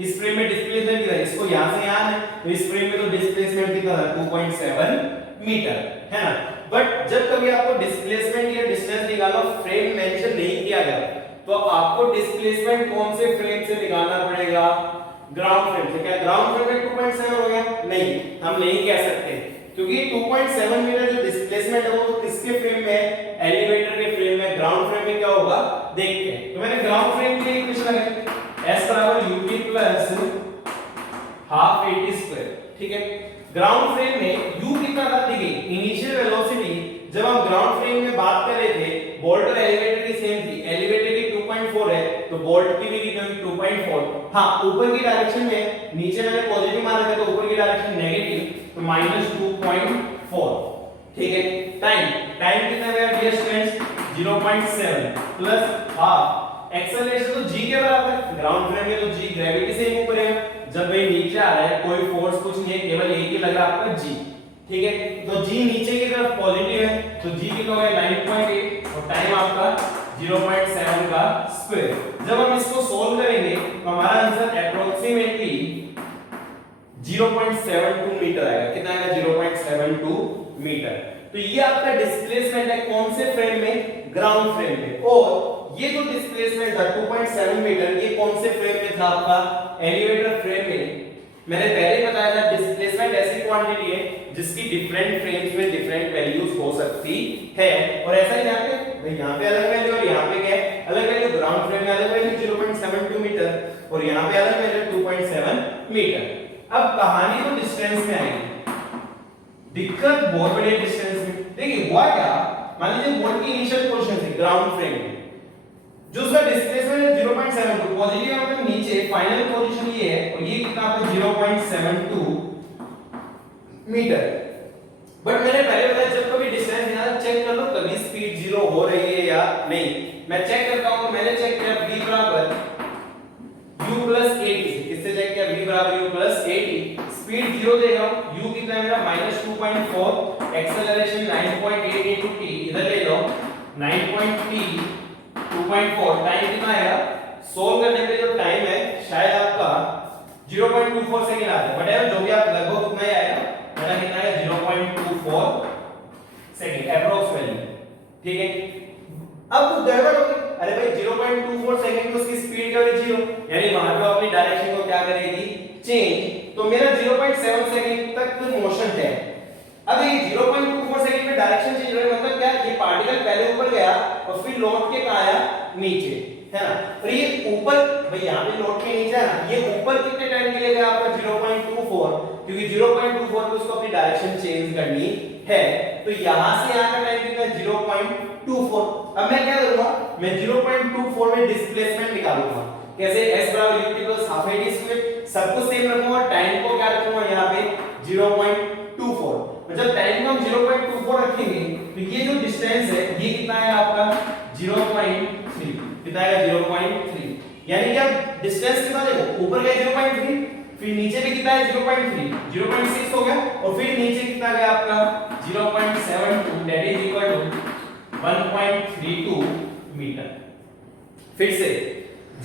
इस फ्रेम में डिस्प्लेसमेंट कितना है, इसको यहां से यहां है, तो इस फ्रेम में तो डिस्प्लेसमेंट कितना था 2.7 मीटर, है ना। बट जब कभी आपको डिस्प्लेसमेंट या डिस्टेंस निकालना फ्रेम मेंशन नहीं किया गया तो आपको डिस्प्लेसमेंट कौन से फ्रेम से निकालना पड़ेगा, ग्राउंड फ्रेम से। क्या ग्राउंड फ्रेम में 2.7 हो गया, नहीं, हम नहीं कह सकते, क्योंकि 2.7 मीटर जो डिस्प्लेसमेंट है वो तो किसके फ्रेम में, एलिवेटर के फ्रेम में। ग्राउंड फ्रेम में क्या होगा देखते हैं। तो मैंने ग्राउंड फ्रेम के लिए इक्वेशन लगाई s बराबर ut plus half at square. ठीक है, ग्राउंड फ्रेम में u कितना था, देखिए इनिशियल वेलोसिटी जब हम ग्राउंड फ्रेम में बात कर रहे थे बोल्ट और एलिवेटर की सेम थी, एलिवेटर की 2.4 है तो बोल्ट की भी कितनी होगी 2.4। हां ऊपर की डायरेक्शन में, नीचे मैंने पॉजिटिव माना था तो ऊपर की डायरेक्शन नेगेटिव, तो -2.4। ठीक है, टाइम कितना गया dear students 0.7 plus half acceleration तो g के बराबर है, ग्राउंड फ्रेम में तो g ग्रेविटी से ही ऊपर है, जब भाई नीचे आ रहा है कोई फोर्स कुछ नहीं है, केवल एक ही लग रहा है आपका g। ठीक है, तो g नीचे की तरफ पॉजिटिव है तो g कितना होगा 9.8 और टाइम आपका 0.7 का स्क्वायर। जब हम इसको सोल्व करेंगे तो हमारा आंसर अप्रोक्सीमेटली 0.72 मीटर आएगा। कितना आएगा 0.72 मीटर। तो ये आपका डिस्प्लेसमेंट है कौन से फ्रेम में, ग्राउंड फ्रेम में। और ये जो डिस्प्लेसमेंट था 2.7 मीटर ये कौन से फ्रेम में था आपका, एलिवेटर फ्रेम में। मैंने पहले बताया था डिस्प्लेसमेंट ऐसी क्वांटिटी है जिसकी डिफरेंट फ्रेम्स में डिफरेंट वैल्यूज हो सकती है। और ऐसा ही यहाँ पे, यहाँ पे अलग वैल्यू और यहाँ पे क्या है अलग वैल्यू, ग्राउंड फ्रेम में अलग वैल्यू 0.72 मीटर और यहाँ पे अलग वैल्यू 2.7 मीटर। अब कहानी तो डिस्टेंस में आएगी, दिक्कत बहुत बड़े डिस्टेंस में। देखिए हुआ क्या, मान लीजिए बोल्ट की इनिशियल पोजीशन थी ग्राउंड फ्रेम में, जो उसका डिस्प्लेसमेंट है 0.72, पॉजिटिव है मतलब नीचे, फाइनल पोजीशन ये है और ये कितना आपका 0.72 मीटर। बट मैंने पहले बताया जब कभी डिस्टेंस निकालना चेक कर लो कभी स्पीड 0 हो रही है या नहीं। मैं चेक करता हूं, तो मैंने चेक किया v बराबर u प्लस 80 से, किससे चेक किया v बराबर u प्लस 80, स्पीड 0 देगा, u कितना है मेरा -2.4, एक्सेलरेशन 9.8 इनटू t, इधर ले लो 9.t 2.4, टाइम कितना आएगा, सोल्व करने पे जो टाइम है शायद आपका 0.24 सेकंड आता है, बट जो भी आप लगभग उतना ही आएगा, मेरा कितना है 0.24 सेकंड अप्रोक्स वैल्यू। ठीक है, अब तो गड़बड़ हो गई, अरे भाई 0.24 सेकंड में उसकी स्पीड क्या होगी 0, यानी वहां पे अपनी डायरेक्शन को क्या करेगी चेंज, तो मेरा 0.7 सेकंड तक तो मोशन है। अब ये 0.24 सेकंड में डायरेक्शन चेंज होने मतलब क्या, ये पार्टिकल पहले ऊपर गया और फिर लौट के कहां आया नीचे, है ना। और ये ऊपर भाई यहां पे लौट के नीचे है ना, ये ऊपर कितने टाइम के लिए गया आपका 0.24, क्योंकि 0.24 पे उसको अपनी डायरेक्शन चेंज करनी है, तो यहां से यहां का टाइम कितना है 0.24। अब मैं क्या करूंगा, मैं 0.24 में डिस्प्लेसमेंट निकालूंगा, कैसे, s बराबर u plus half at square, सब कुछ सेम रखूंगा, टाइम को क्या रखूंगा यहां पे 0.24। जब टाइम को हम 0.24 रखेंगे तो ये जो डिस्टेंस है ये कितना है आपका 0.3, कितना है 0.3, यानी कि अब डिस्टेंस कितना देखो, ऊपर गया 0.3, फिर नीचे भी कितना है 0.3, 0.6 हो गया, और फिर नीचे कितना गया आपका 0.72, that is equal to 1.32 metre. फिर से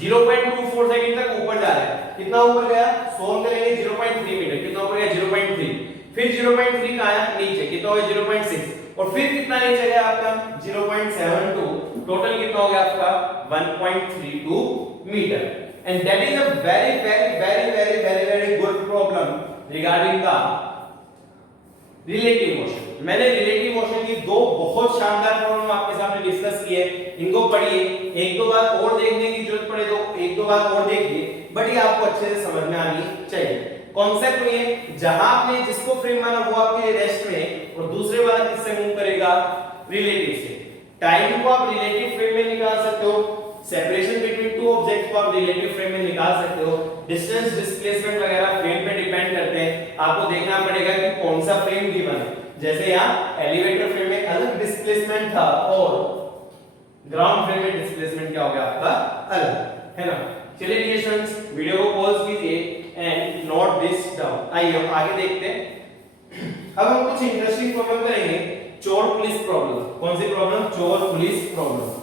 0.24 सेकंड तक ऊपर जा रहा है, कितना ऊपर गया, सोल्व करेंगे 0.3 मीटर, कितना ऊपर गया 0.3, फिर 0.3 का आया नीचे, कितना हो गया 0.6, और फिर कितना नीचे गया आपका 0.72, टोटल कितना हो गया आपका 1.32 metre. And that is a very good problem regarding the relative motion. मैंने रिलेटिव मोशन की दो बहुत शानदार प्रॉब्लम आपके सामने डिस्कस की है, इनको पढ़िए, एक दो बार और देखने की जरूरत पड़े तो एक दो बार और देखिए, बट ये आपको अच्छे से समझ में आनी चाहिए। कॉन्सेप्ट ये, जहां आपने जिसको फ्रेम माना वो आपके रेस्ट में, और दूसरे वाला किससे मूव करेगा, रिलेटिव से। टाइम को आप रिलेटिव फ्रेम में निकाल सकते हो, सेपरेशन बिटवीन टू ऑब्जेक्ट को आप रिलेटिव फ्रेम में निकाल सकते हो, डिस्टेंस डिस्प्लेसमेंट वगैरह फ्रेम पे डिपेंड करते हैं, आपको देखना पड़ेगा कि कौन सा फ्रेम गिवन है। जैसे यहाँ एलिवेटर फ्रेम में अलग डिस्प्लेसमेंट था और ग्राउंड फ्रेम में डिस्प्लेसमेंट क्या हो गया आपका अलग, है ना। चलिए डियर स्टूडेंट्स, वीडियो को पॉज कीजिए एंड नोट दिस डाउन। आइए हम आगे देखते हैं। अब हम कुछ इंटरेस्टिंग प्रॉब्लम करेंगे, चोर पुलिस प्रॉब्लम। कौन सी प्रॉब्लम, चोर police problem.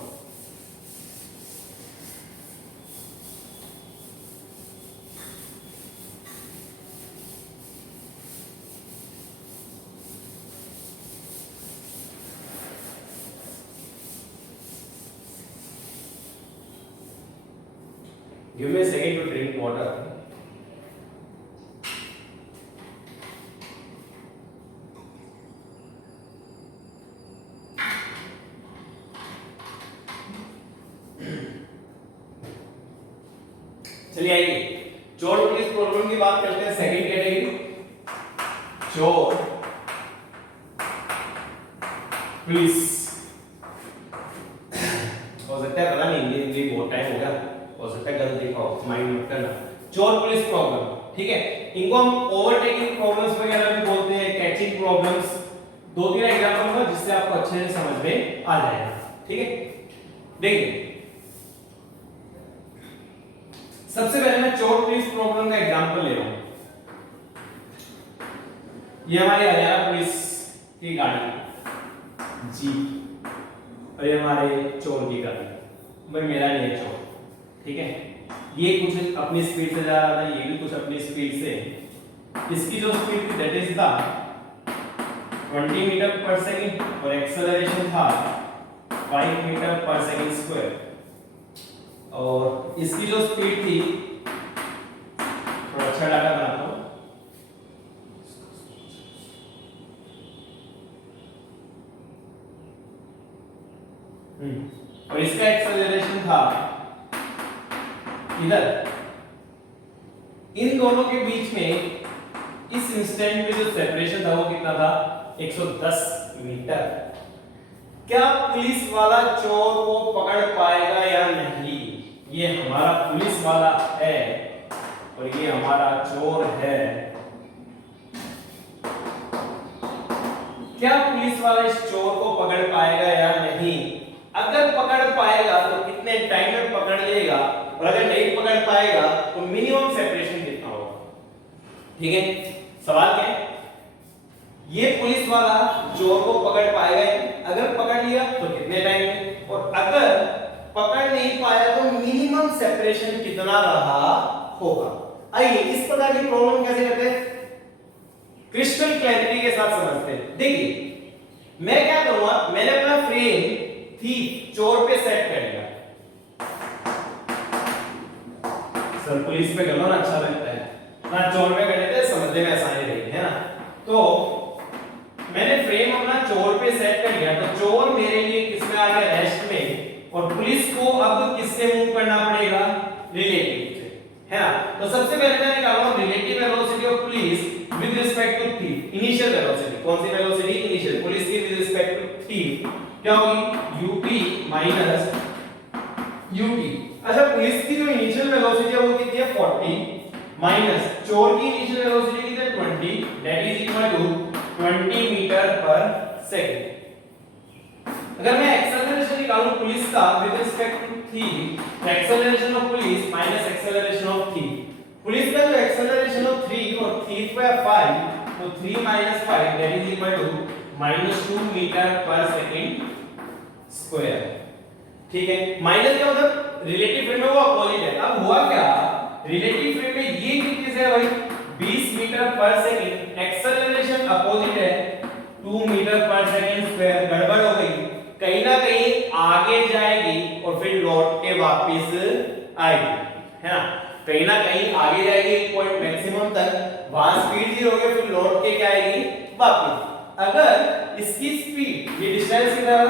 Give me a second to drink water. चलिए आइए, चोर पुलिस प्रॉब्लम की बात करते हैं। सेकंड कैटेगरी, चोर पुलिस। हो सकता है पता नहीं, इंग्लिश बहुत टाइम हो गया, हो सकता है गलत देखा हो, माइंड मत करना। चोर पुलिस प्रॉब्लम, ठीक है, इनको हम ओवरटेकिंग प्रॉब्लम्स वगैरह भी बोलते हैं, कैचिंग प्रॉब्लम्स। दो तीन एग्जांपल होगा जिससे आपको अच्छे से समझ में आ जाएगा, ठीक है। देखिए सबसे पहले मैं चोर पुलिस प्रॉब्लम का एग्जांपल ले रहा हूं। ये हमारी हरियाणा पुलिस की गाड़ी जीप, और ये हमारे चोर की गाड़ी, भाई मेरा नहीं है चोर, ठीक है। ये कुछ अपनी स्पीड से जा रहा था, ये भी कुछ अपनी स्पीड से, इसकी जो स्पीड थी दैट इज द 20 मीटर पर सेकंड, और एक्सेलरेशन था 5 मीटर पर सेकंड स्क्वायर, और इसकी जो स्पीड थी, थोड़ा अच्छा डाटा बनाता हूं, और इसका एक्सेलरेशन था इधर। इन दोनों के बीच में इस इंस्टेंट में जो सेपरेशन था वो कितना था, 110 मीटर। क्या पुलिस वाला चोर को पकड़ पाएगा या नहीं? ये हमारा पुलिस वाला है और ये हमारा चोर है। क्या पुलिस वाला इस चोर को पकड़ पाएगा या नहीं? अगर पकड़ पाएगा तो कितने टाइम में पकड़ लेगा, और अगर नहीं पकड़ पाएगा तो मिनिमम सेपरेशन कितना होगा? ठीक है, सवाल क्या है? ये पुलिस वाला चोर को पकड़ पाएगा, अगर पकड़ लिया तो कितने टाइम में, और अगर पकड़ नहीं पाया तो मिनिमम सेपरेशन कितना रहा होगा। आइए इस प्रकार की प्रॉब्लम कैसे करते हैं, क्रिस्टल क्लैरिटी के साथ समझते हैं। देखिए मैं क्या करूंगा, मैंने अपना फ्रेम थी चोर पे सेट कर लिया। सर पुलिस पे करो ना, अच्छा लगता है ना, चोर पे कर लेते हैं, समझने में आसानी रहेगी, है ना। तो मैंने फ्रेम अपना चोर पे सेट कर लिया, तो चोर मेरे लिए किसमें आ गया, रेस्ट में, और पुलिस को अब किससे मूव करना पड़ेगा, रिलेटिव से, है ना। तो सबसे पहले मैं निकालूंगा relative velocity of police with respect to thief, initial velocity. कौन सी वेलोसिटी, इनिशियल, पुलिस की विद रिस्पेक्ट टू थी क्या होगी, यूपी माइनस यूटी। अच्छा पुलिस की जो इनिशियल वेलोसिटी है वो कितनी है, 40 माइनस चोर की इनिशियल वेलोसिटी कितनी है, 20, that is equal to 20 metre पर सेकंड। अगर मैं एक्सेलरेशन निकालूं पुलिस का with respect to thief, acceleration of police minus acceleration of thief, police का जो एक्सेलरेशन हो 3 और 3 पे 5, तो 3 - 5 that is equal to -2 metre पर सेकंड स्क्वायर। ठीक है, माइनस का मतलब रिलेटिव फ्रेम में वो अपोजिट है। अब हुआ क्या, रिलेटिव फ्रेम में ये कितने से है भाई 20 मीटर पर सेकंड, एक्सेलरेशन अपोजिट है 2 मीटर पर सेकंड स्क्वायर। गड़बड़ हो गई, कहीं ना कहीं आगे जाएगी और फिर लौट के वापस आएगी, है ना, कहीं ना कहीं आगे जाएगी एक पॉइंट मैक्सिमम तक, वहां स्पीड 0 होगी, फिर लौट के क्या आएगी वापस। अगर इसकी स्पीड, ये डिस्टेंस कितना है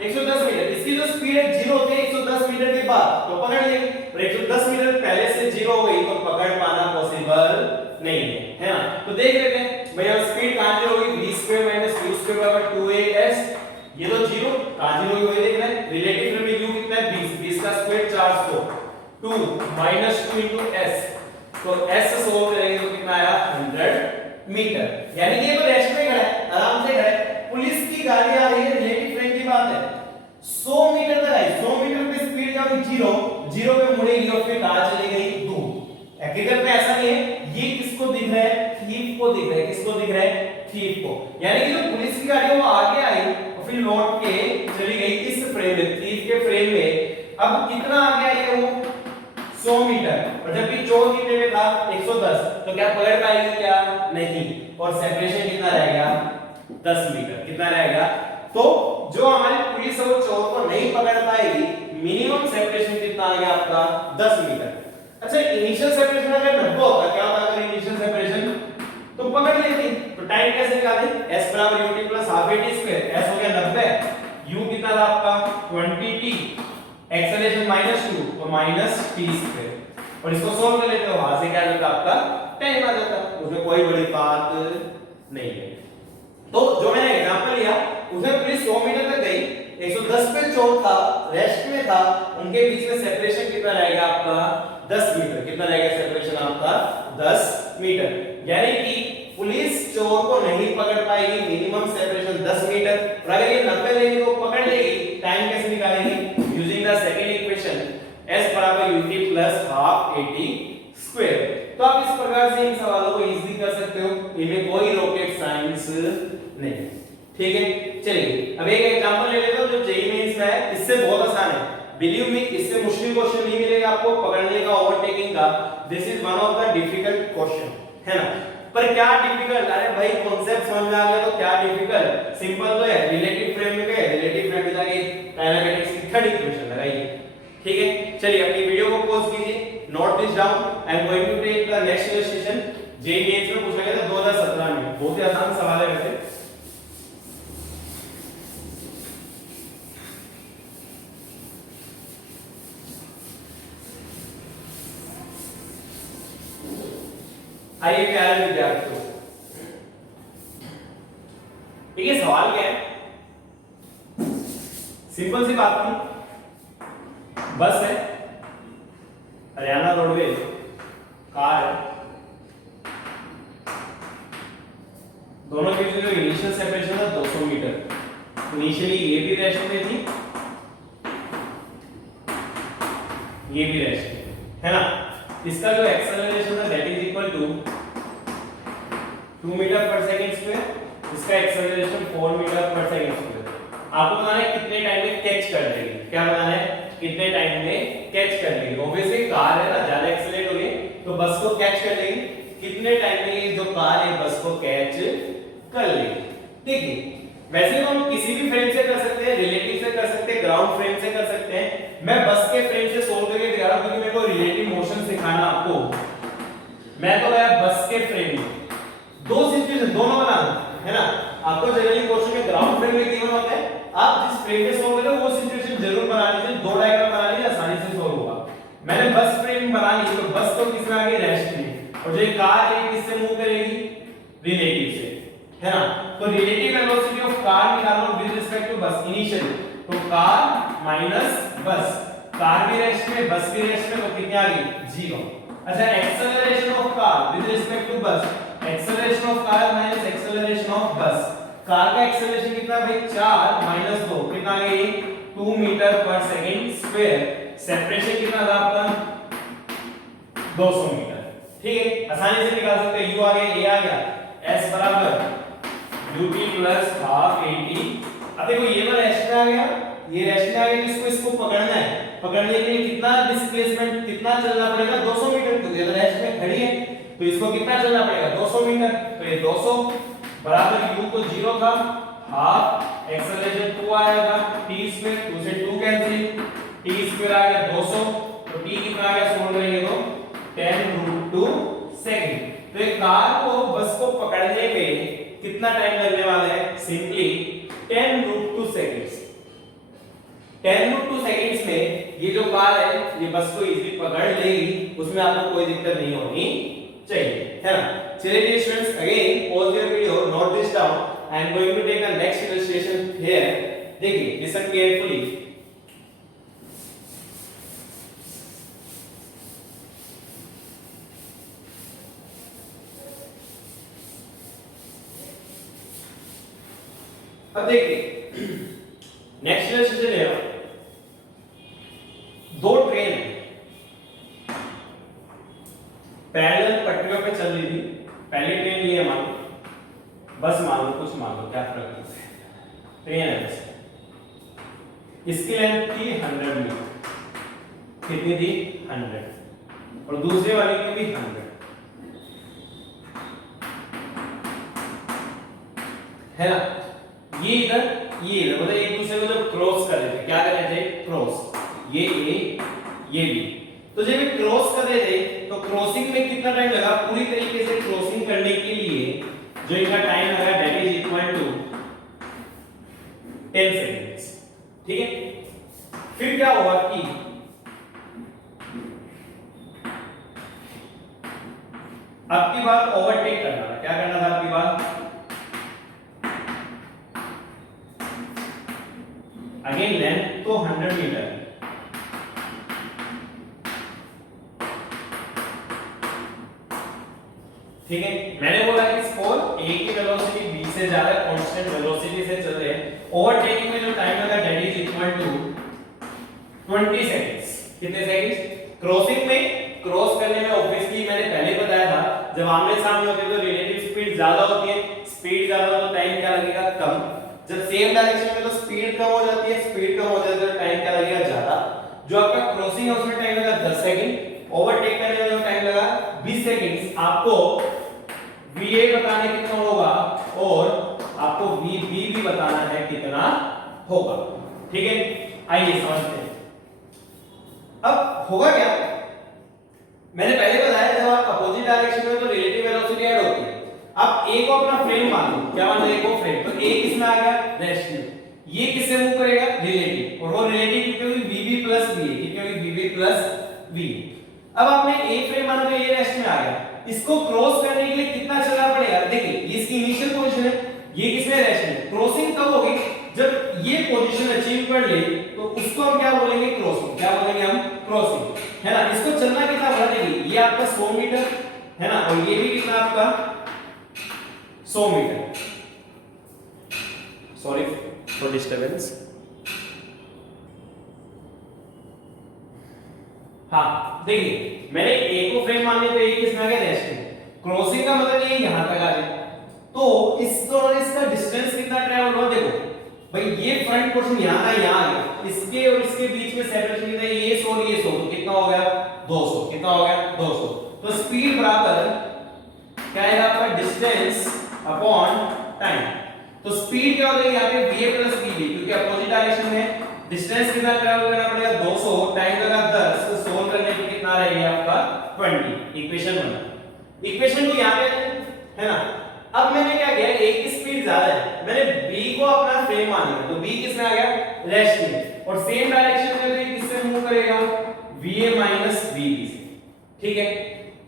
110 मीटर, इसकी जो स्पीड है 0 होती है 110 मीटर के बाद तो पकड़ लेंगे, और 110 मीटर पहले से 0 हो गई तो पकड़ पाना पॉसिबल नहीं है ना। तो देख लेते हैं भैया स्पीड कहां 0 होगी, v स्क्वायर - u स्क्वायर बराबर 2as, ये तो 0 कहां 0 होगी वही देखना है। रिलेटिव फ्रेम में u कितना है 20, 20 का स्क्वायर 400, 2 - 2 into s, तो s से सोल्व करेंगे तो कितना आया 100 मीटर, यानी कि ये तो रेस्ट में खड़ा है, आराम से खड़ा है। पुलिस की गाड़ी आ रही है, रिलेटिव फ्रेम की बात है, 100 मीटर तक आई, 100 मीटर पे स्पीड क्या हुई 0, 0 पे मुड़ेगी और फिर कहां चली गई दूर। हकीकत में ऐसा नहीं है, ये किसको दिख रहा है, थीफ को दिख रहा है, किसको दिख रहा है थीफ को, यानी कि जो पुलिस की गाड़ी है वो आगे आई और फिर लौट के चली गई इस फ्रेम में, थीफ के फ्रेम में। अब कितना आगे आई है वो 100 मीटर, और जबकि चोर कितने में था 110, तो क्या पकड़ पाएगी क्या नहीं, और सेपरेशन कितना रहेगा 10 मीटर, कितना रहेगा। तो जो हमारी पुलिस है वो चोर को नहीं पकड़ पाएगी, मिनिमम सेपरेशन कितना आ गया आपका 10 मीटर। अच्छा इनिशियल सेपरेशन अगर 90 होता, क्या होता अगर इनिशियल सेपरेशन, तो पकड़ लेती, तो टाइम कैसे निकालें, s बराबर ut plus half at square, s हो गया 90, u कितना था आपका 20t, एक्सेलरेशन -2 तो -t स्क्वायर, और इसको सोल्व कर लेते हो, वहां से क्या मिलता आपका टाइम आ जाता, उसमें कोई बड़ी बात नहीं है। तो जो मैंने एग्जांपल लिया उसमें पुलिस 100 मीटर तक गई, 110 पे चोर था, रेस्ट में था, उनके बीच में सेपरेशन कितना रहेगा आपका 10 मीटर, कितना रहेगा सेपरेशन आपका 10 मीटर, यानी कि पुलिस चोर को नहीं पकड़ पाएगी, मिनिमम सेपरेशन 10 मीटर, और अगर ये 90 लेंगे तो पकड़ लेगी। टाइम कैसे निकालेंगे, using the second equation s बराबर ut plus half at square. तो आप इस प्रकार से इन सवालों को इजीली कर सकते हो, इनमें कोई रॉकेट साइंस नहीं, ठीक है। चलिए अब एक एग्जांपल ले लेते हो जो जेईई मेंस में है, इससे बहुत आसान है, बिलीव मी, इससे मुश्किल क्वेश्चन नहीं मिलेगा आपको पकड़ने का, ओवरटेकिंग का। This is one of the difficult question, है ना। पर क्या डिफिकल्ट, अरे भाई कॉन्सेप्ट समझ में आ गया तो क्या डिफिकल्ट, सिंपल तो है, रिलेटिव फ्रेम में गए, रिलेटिव फ्रेम में जाके काइनेमेटिक्स की थर्ड इक्वेशन लगाइए, ठीक है। चलिए अपनी वीडियो को पॉज कीजिए, note this down, I am going to take the next illustration. JEE mains में पूछा गया था 2017 में, बहुत ही आसान सवाल है वैसे। आइए प्यारे विद्यार्थियों, देखिए सवाल क्या है, सिंपल सी बात थी, बस है, हरियाणा रोडवेज, कार है, दोनों के बीच जो इनिशियल सेपरेशन है 200 मीटर। इनिशियली ये भी रेस्ट में थी, ये भी रेस्ट में, है ना। इसका जो एक्सेलरेशन है that is equal to 2 metre पर सेकंड स्क्वायर, इसका एक्सेलरेशन 4 मीटर पर सेकंड स्क्वायर। आपको बताना है कितने टाइम में कैच कर लेगी, क्या बताना है कितने टाइम में कैच कर लेगी। ऑब्वियसली कार है ना, ज्यादा एक्सेलरेट होगी तो बस को कैच कर लेगी, कितने टाइम में ये जो कार है बस को कैच कर लेगी। देखिए वैसे तो हम किसी भी फ्रेम से कर सकते हैं, रिलेटिव से कर सकते हैं, ग्राउंड फ्रेम से कर सकते हैं। मैं बस के फ्रेम से सोल्व करके दिखा रहा हूं क्योंकि मेरे को रिलेटिव मोशन सिखाना आपको। मैं तो गया बस के फ्रेम में, दो सिचुएशन दोनों बनाना है ना। आपको जनरली क्वेश्चन में ग्राउंड फ्रेम में गिवन होता है, आप जिस फ्रेम में सोल्व कर रहे हो वो सिचुएशन जरूर बना लीजिए, दो डायग्राम बना लीजिए, आसानी से सोल्व होगा। मैंने बस फ्रेम बना ली, तो बस तो किसमें आ गई रेस्ट में, और जो कार है किससे मूव करेगी रिलेटिव से, है ना। तो रिलेटिव वेलोसिटी ऑफ कार निकालो विद रिस्पेक्ट टू बस इनिशियली, तो कार माइनस बस, कार भी रेस्ट में बस भी रेस्ट में, तो कितनी आ गई 0। अच्छा acceleration of car with respect to bus, acceleration of car minus acceleration of bus, car का एक्सेलरेशन कितना भाई 4 माइनस 2 कितना आ गई 2 मीटर पर सेकंड स्क्वायर। सेपरेशन कितना था आपका 200 मीटर, ठीक है, आसानी से निकाल सकते हैं। u आ गया, a आ गया, s बराबर ut प्लस हाफ at। अब देखो ये वाला रेस्ट में आ गया, ये रेस्ट में आ गया, तो इसको पकड़ना है। पकड़ने के लिए कितना डिस्प्लेसमेंट, कितना चलना पड़ेगा, 200 मीटर, क्योंकि ये रेस्ट में खड़ी है, तो इसको कितना चलना पड़ेगा, 200 मीटर। तो ये 200 बराबर u तो 0 था, हाफ एक्सेलरेशन 2 आएगा, t स्क्वायर, 2 से 2 कैंसिल, t स्क्वायर आ गया 200, तो t कितना आ गया, सोल्व करेंगे तो 10√2 सेकंड। तो एक कार को, बस को पकड़ने में कितना टाइम लगने वाला है, सिंपली 10√2 सेकंड्स। 10√2 सेकंड्स में ये जो कार है ये बस को इजीली पकड़ लेगी, उसमें आपको कोई दिक्कत नहीं होनी चाहिए, है ना। चलिए students, again pause your video, note this down. I am going to take a next illustration here. देखिए, लिसन केयरफुली। अब देखिए नेक्स्ट इलस्ट्रेशन है, दो ट्रेन पैरेलल पटरियों पे चल रही थी। पहली ट्रेन ये है, मान लो बस, मान लो कुछ, मान लो क्या फर्क पड़ता है, ट्रेन है बस। इसकी लेंथ थी 100 मीटर, कितनी थी, 100, और दूसरे वाले की भी 100, है ना। ये इधर, ये इधर, मतलब एक दूसरे को जब क्रॉस कर रहे थे, क्या कर रहे थे, क्रॉस, ये ए, ये बी। तो जब ये क्रॉस कर रहे थे तो क्रॉसिंग में कितना टाइम लगा, पूरी तरीके से क्रॉसिंग करने के लिए जो इनका टाइम लगा, that is equal to 10 seconds. ठीक है, फिर क्या हुआ कि आपकी बात ओवरटेक करना था। क्या करना था आपकी बात, अगेन लेंथ तो 100 मीटर, ठीक है। मैंने बोला कि स्पोल a की वेलोसिटी b से ज्यादा कांस्टेंट वेलोसिटी से चल रहे हैं। ओवरटेकिंग में जो टाइम लगा that is equal to 20 seconds. कितने सेकंड्स, क्रॉसिंग में, क्रॉस करने में ऑब्वियसली मैंने पहले बताया था, जब आमने सामने होते हैं तो रिलेटिव स्पीड ज्यादा होती है, स्पीड ज्यादा हो तो टाइम क्या लगेगा, कम। जब सेम डायरेक्शन में तो स्पीड कम हो जाती है, स्पीड कम हो जाती है तो टाइम क्या लगेगा, ज्यादा। जो आपका क्रॉसिंग है उसमें टाइम लगा 10 सेकंड, ओवरटेक करने में जो टाइम लगा 20 सेकंड्स। आपको VA बताने कितना होगा और आपको VB भी बताना है कितना होगा, ठीक है। आइए समझते हैं। अब होगा क्या, मैंने पहले बताया जब आप अपोजिट डायरेक्शन में तो रिलेटिव वेलोसिटी ऐड होती है। अब A को अपना फ्रेम मान लो, क्या मान लो, A को फ्रेम, तो A किसमें आ गया, रेस्ट में। ये किससे मूव करेगा, रिलेटिव, और वो रिलेटिव कितनी होगी, VB प्लस VA, कितनी होगी, VB प्लस VA। अब आपने A फ्रेम मान लो, ये रेस्ट में आ गया, इसको क्रॉस करने के लिए कितना चलना पड़ेगा, देखिए ये इसकी इनिशियल पोजीशन है, ये किसमें, रेस्ट में। क्रॉसिंग कब होगी, जब ये पोजीशन अचीव कर ले तो उसको हम क्या बोलेंगे, क्रॉसिंग। क्या बोलेंगे हम, क्रॉसिंग, है ना। इसको चलना कितना पड़ा, देखिए ये आपका 100 मीटर है ना, और ये भी कितना आपका 100 मीटर। Sorry for disturbance. हाँ देखिए, मैंने A को फ्रेम मान लिया तो ये किसमें आ गया, रेस्ट में। क्रॉसिंग का मतलब ये यहां तक आ गया, तो इस दौरान इसका डिस्टेंस कितना ट्रैवल हुआ, देखो भाई ये फ्रंट पोर्शन यहां था, यहां आ गया, इसके और इसके बीच में सेपरेशन कितना है, ये 100 ये 100, तो कितना हो गया, 200। कितना हो गया, 200। तो स्पीड बराबर क्या आएगा आपका, डिस्टेंस अपॉन टाइम। तो स्पीड क्या हो जाएगी यहाँ पे, VA प्लस VB, क्योंकि अपोजिट डायरेक्शन में डिस्टेंस कितना ट्रैवल करना पड़ेगा, 200, टाइम लगा 10, तो सोल्व करने पे कितना रहेगा आपका 20। इक्वेशन 1। इक्वेशन 2 यहां पे है ना। अब मैंने क्या किया, A की स्पीड ज्यादा है, मैंने B को अपना फ्रेम मान लिया, तो B किसमें आ गया, रेस्ट में, और सेम डायरेक्शन में तो ये किससे मूव करेगा, VA माइनस VB से, ठीक है।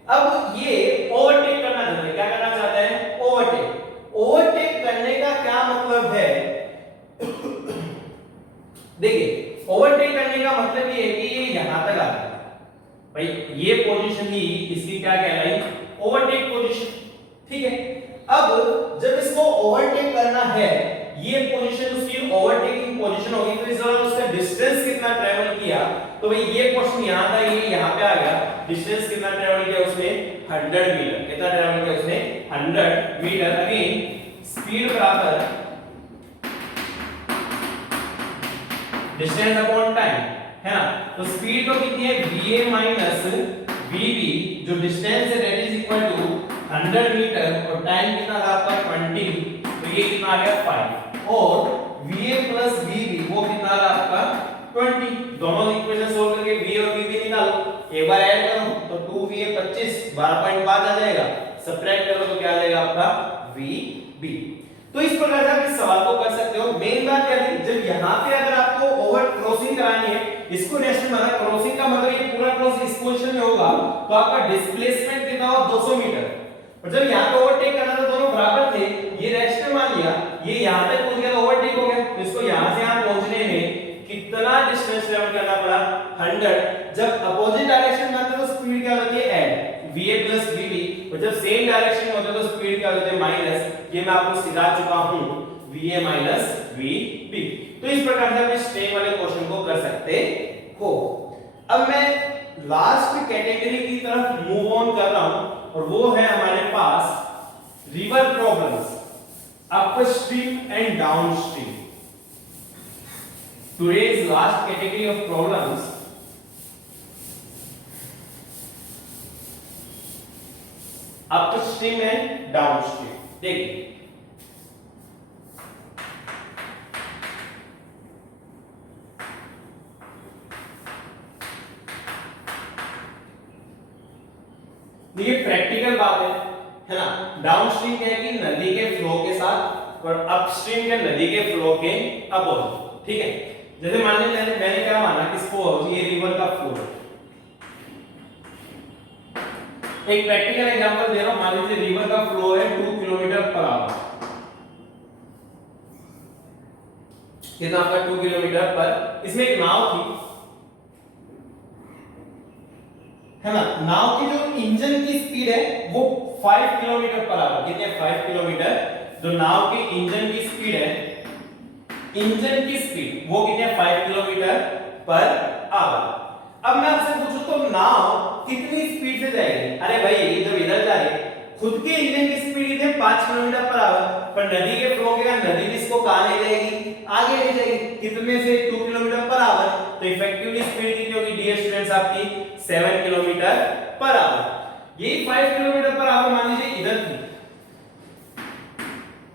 अब ये ओवरटेक करना चाहता है, क्या करना चाहता है, ओवरटेक। ओवरटेक करने का क्या मतलब है देखिए, ओवरटेक करने का मतलब ये है कि ये यहां तक आ गया भाई, ये पोजीशन ही इसकी क्या कहलाई, ओवरटेक पोजीशन, ठीक है। अब जब इसको ओवरटेक करना है, ये पोजीशन उसकी ओवरटेकिंग पोजीशन होगी, तो इस दौरान उसका डिस्टेंस कितना ट्रैवल किया, तो भाई ये पोर्शन यहां था, ये यहां पे आ गया, डिस्टेंस कितना ट्रेवल किया उसने 100 मीटर, कितना ट्रेवल किया उसने 100 मीटर। अगेन स्पीड बराबर डिस्टेंस अपॉन टाइम, है ना। तो स्पीड तो कितनी है va माइनस vb, जो डिस्टेंस है that is equal to 100 metre और टाइम कितना था आपका 20, तो ये कितना आ गया 5 और va प्लस vb वो कितना आ रहा आपका 20। दोनों इक्वेशन सोल्व करके v और vb निकालो, एक बार ऐड करो तो 2va 25 12.5 आ जाएगा, सब्ट्रैक्ट करो तो क्या आ जाएगा आपका vb। तो इस प्रकार से आप इस सवाल को कर सकते हो। मेन बात क्या थी, जब यहां पे अगर आपको ओवर क्रॉसिंग करानी है, इसको नेशनल माना क्रॉसिंग का मतलब ये पूरा क्रॉस इस पोजीशन में होगा तो आपका डिस्प्लेसमेंट कितना होगा 200 मीटर, और जब यहां पे ओवरटेक करना था दोनों बराबर थे, ये रेस्टर मान लिया, ये यहां तक पहुंच गया तो ओवरटेक हो गया, तो इसको यहां से यहां पहुंचने में कितना डिस्टेंस ट्रैवल करना पड़ा 100। जब अपोजिट डायरेक्शन में आते तो स्पीड क्या होती है ऐड va प्लस vb, और जब सेम डायरेक्शन में होता है तो स्पीड क्या होती है माइनस, ये मैं आपको सिखा चुका हूं va माइनस vb। तो इस प्रकार से आप इस स्ट्रेन वाले क्वेश्चन को कर सकते हो। अब मैं लास्ट कैटेगरी की तरफ मूव ऑन कर रहा हूं और वो है हमारे पास river problems, upstream and downstream. Today's last category of problems upstream and downstream। देखिए प्रैक्टिकल बात है ना। डाउनस्ट्रीम क्या है कि नदी के फ्लो के साथ और अपस्ट्रीम क्या नदी के फ्लो के अपोजिट, ठीक है। जैसे मान लीजिए मैंने क्या माना कि सपोज ये रिवर का फ्लो, एक प्रैक्टिकल एग्जांपल दे रहा हूं, मान लीजिए रिवर का फ्लो है 2 किलोमीटर पर आवर, कितना आपका 2 किलोमीटर पर, इसमें एक नाव थी, है ना। नाव की जो इंजन की स्पीड है वो 5 किलोमीटर पर आवर, कितने 5 किलोमीटर, जो नाव के इंजन की स्पीड है, इंजन की स्पीड वो कितने 5 किलोमीटर पर आवर। अब मैं आपसे पूछूं तो नाव कितनी स्पीड से जाएगी, अरे भाई ये जब इधर जा रही है खुद के इंजन की स्पीड कितने 5 किलोमीटर पर आवर, पर नदी के फ्लो के कारण नदी भी इसको कहां ले जाएगी, आगे ले जाएगी, कितने से 2 किलोमीटर पर आवर, तो इफेक्टिवली स्पीड कितनी होगी डियर स्टूडेंट्स आपकी 7 किलोमीटर पर आवर। यही 5 किलोमीटर पर आवर मान लीजिए इधर थी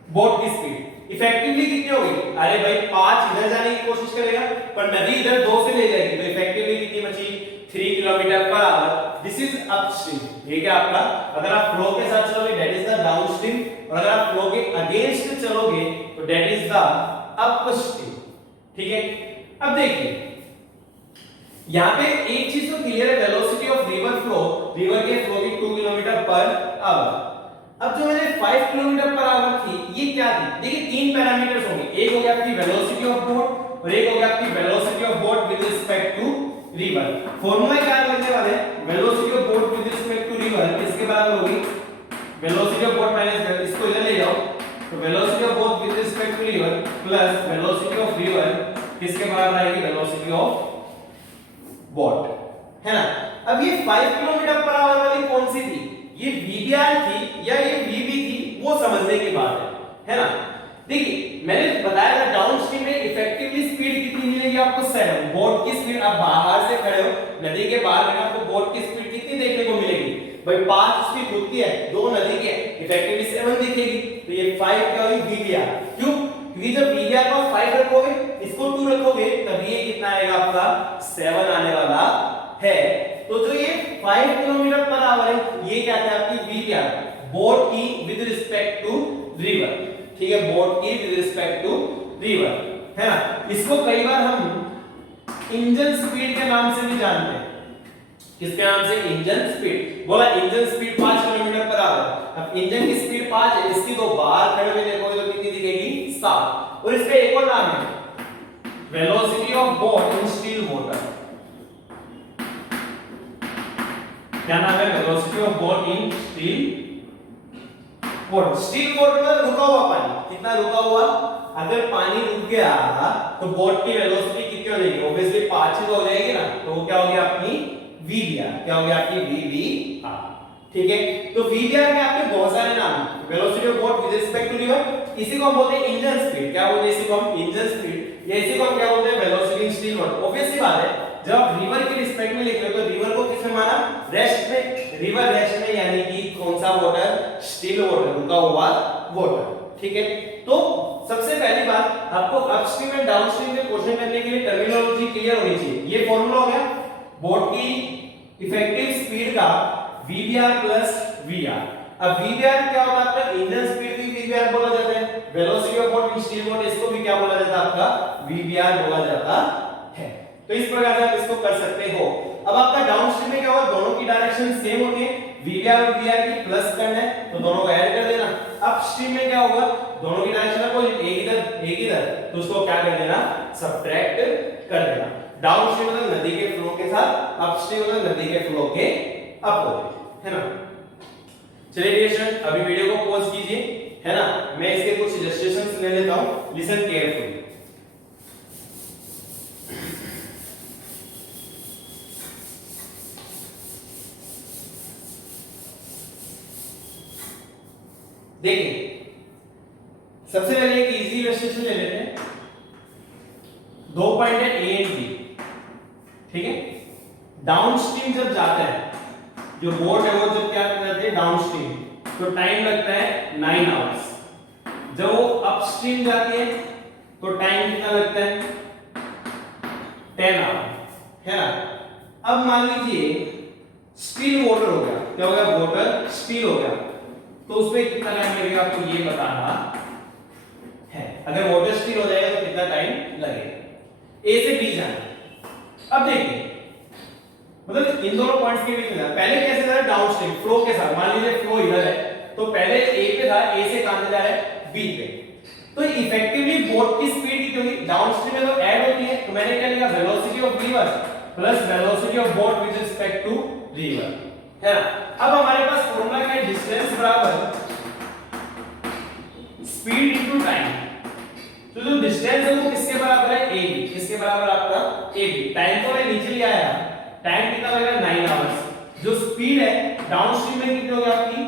बोट की स्पीड, इफेक्टिवली कितनी होगी, अरे भाई 5 इधर जाने की कोशिश करेगा पर नदी इधर 2 से ले जाएगी, तो इफेक्टिवली कितनी बची 3 kilometre per hour. This is upstream, ये क्या आपका, अगर आप फ्लो के साथ चलोगे दैट इज द डाउनस्ट्रीम, और अगर आप फ्लो के अगेंस्ट चलोगे तो दैट इज द अपस्ट्रीम, ठीक है। अब देखिए यहां पे एक चीज तो क्लियर है, velocity of river flow, river के फ्लो की 2 किलोमीटर पर आवर। अब जो मैंने 5 किलोमीटर पर आवर थी ये क्या थी, देखिए 3 पैरामीटर्स होंगे, एक हो गया आपकी वेलोसिटी ऑफ बोट और एक हो गया आपकी velocity of boat with respect to river. Formula क्या लगने वाला है, velocity of boat with respect to river किसके बराबर होगी, वेलोसिटी ऑफ बोट माइनस, इसको इधर ले जाओ तो velocity of boat with respect to river plus velocity of river किसके बराबर आएगी, वेलोसिटी ऑफ बोट, है ना। अब ये 5 किलोमीटर पर आवर वाली कौन सी थी, ये वीबीआर थी या ये वीबी थी, वो समझने की बात है ना। देखिए मैंने बताया था डाउनस्ट्रीम में इफेक्टिवली स्पीड कितनी मिलेगी आपको 7, बोट की स्पीड, आप बाहर से खड़े हो नदी के बाहर में आपको बोट की स्पीड कितनी देखने को मिलेगी भाई, 5 उसकी खुद की है, 2 नदी की है, इफेक्टिवली 7 दिखेगी, तो ये 5 क्या होगी वीबीआर, क्यों, क्योंकि जब वीबीआर को 5 रखोगे इसको 2 रखोगे तब ये कितना आएगा आपका 7 आने वाला है। तो जो ये 5 किलोमीटर पर आवर है ये क्या है आपकी वीबीआर, बोट की विद रिस्पेक्ट टू रिवर, ठीक है, बोट की विद रिस्पेक्ट टू रिवर, है ना। इसको कई बार हम इंजन स्पीड के नाम से भी जानते हैं, किसके नाम से, इंजन स्पीड। बोला engine speed 5 kilometre per hour, अब इंजन की स्पीड 5 है, इसकी तो बाहर खड़े हुए देखोगे तो कितनी दिखेगी 7, और इसका एक और नाम है velocity of boat in still water, क्या नाम है, velocity of boat in still water. Still water में रुका हुआ पानी, कितना रुका हुआ, अगर पानी रुक गया तो बोट की वेलोसिटी कितनी हो जाएगी, ऑब्वियसली 5 ही तो हो जाएगी ना, तो वो क्या हो गया अपनी वीबीआर। क्या हो गया आपकी वीबीआर, ठीक है। तो वीबीआर में आपके बहुत सारे नाम, velocity of boat with respect to river, इसी को हम बोलते हैं इंजन स्पीड। क्या बोलते हैं इसी को हम? Engine speed. या इसी को हम क्या बोलते हैं? Velocity in still water. Obvious सी बात है, जब आप रिवर के रिस्पेक्ट में लिख रहे हो तो रिवर को किसमें माना? रेस्ट में। रिवर रेस्ट में यानी कि कौन सा वाटर? स्टील वाटर, रुका हुआ वाटर, ठीक है। तो सबसे पहली बात, आपको अपस्ट्रीम एंड डाउनस्ट्रीम के क्वेश्चन करने के लिए टर्मिनोलॉजी क्लियर होनी चाहिए। ये फार्मूला हो गया बोट की इफेक्टिव स्पीड का VBR प्लस VR। अब VBR क्या होता है आपका? इंजन स्पीड भी VBR बोला जाता है, velocity of boat in steel boat इसको भी क्या बोला जाता है? आपका VBR बोला जाता है। तो इस प्रकार से आप इसको कर सकते हो। अब आपका डाउनस्ट्रीम में क्या होगा? दोनों की डायरेक्शन सेम होती है, VBR और VR की प्लस करना है तो दोनों को ऐड कर देना। अपस्ट्रीम में क्या होगा? दोनों की डायरेक्शन अपोजिट, एक इधर तो उसको क्या कर देना? सब्ट्रैक्ट कर देना। डाउनस्ट्रीम मतलब नदी के फ्लो के साथ, अपस्ट्रीम मतलब नदी के फ्लो के अपोजिट, है ना। चलिए डियर स्टूडेंट, अभी वीडियो को पॉज कीजिए, है ना। मैं इसके कुछ इलस्ट्रेशंस ले लेता हूं, लिसन केयरफुली। देखिए सबसे पहले एक इजी इलस्ट्रेशन ले लेते हैं। दो पॉइंट है ए एंड बी, ठीक है। डाउनस्ट्रीम जब जाता है, जो बोट है वो जब क्या करते हैं? डाउनस्ट्रीम, तो टाइम लगता है 9 आवर्स। जब वो अपस्ट्रीम जाती है तो टाइम कितना लगता है? 10 आवर, है ना। अब मान लीजिए स्टील वाटर हो गया। क्या हो गया? वाटर स्टील हो गया, तो उसमें कितना टाइम लगेगा आपको ये बताना है। अगर वाटर स्टील हो जाएगा तो कितना टाइम लगेगा? ए से बी जाना। अब देखिए मतलब इन दोनों पॉइंट्स के बीच में पहले कैसे था? डाउनस्ट्रीम फ्लो के साथ। मान लीजिए फ्लो इधर है तो पहले ए पे था, ए से कहां जा रहा है? बी पे। तो इफेक्टिवली बोट की स्पीड क्योंकि डाउनस्ट्रीम में तो ऐड होती है, तो मैंने क्या लिखा? Velocity of river plus velocity of boat with respect to river, है ना। अब हमारे पास फॉर्मूला क्या है? डिस्टेंस बराबर स्पीड इनटू टाइम। तो जो डिस्टेंस है वो किसके बराबर है? A B. किसके बराबर? आपका ए बी। टाइम तो मैं नीचे लिया आया, टाइम कितना लगेगा? 9 आवर्स। जो स्पीड है डाउनस्ट्रीम में कितनी होगी आपकी?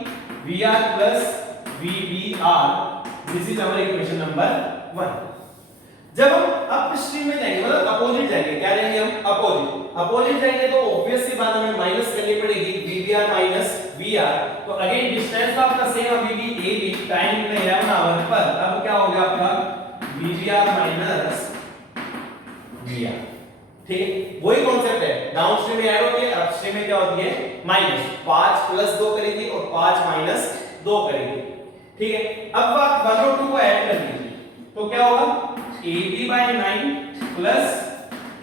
VR plus VBR। This is our equation number 1। जब हम अपस्ट्रीम में जाएंगे मतलब अपोजिट जाएंगे, क्या जाएंगे हम? अपोजिट। अपोजिट जाएंगे तो ऑब्वियस सी बात हमें माइनस करनी पड़ेगी, VBR माइनस VR। तो अगेन डिस्टेंस तो आपका सेम अभी भी ए बी, टाइम कितना? 11 आवर। पर अब क्या हो गया आपका? VBR माइनस VR, ठीक है। वही कॉन्सेप्ट है, डाउनस्ट्रीम में ऐड होती है, अपस्ट्रीम में क्या होती है? माइनस। 5 प्लस 2 करेगी और 5 माइनस 2 करेगी, ठीक है। अब आप 1 और 2 को ऐड कर लीजिए तो क्या होगा? AB by 9 plus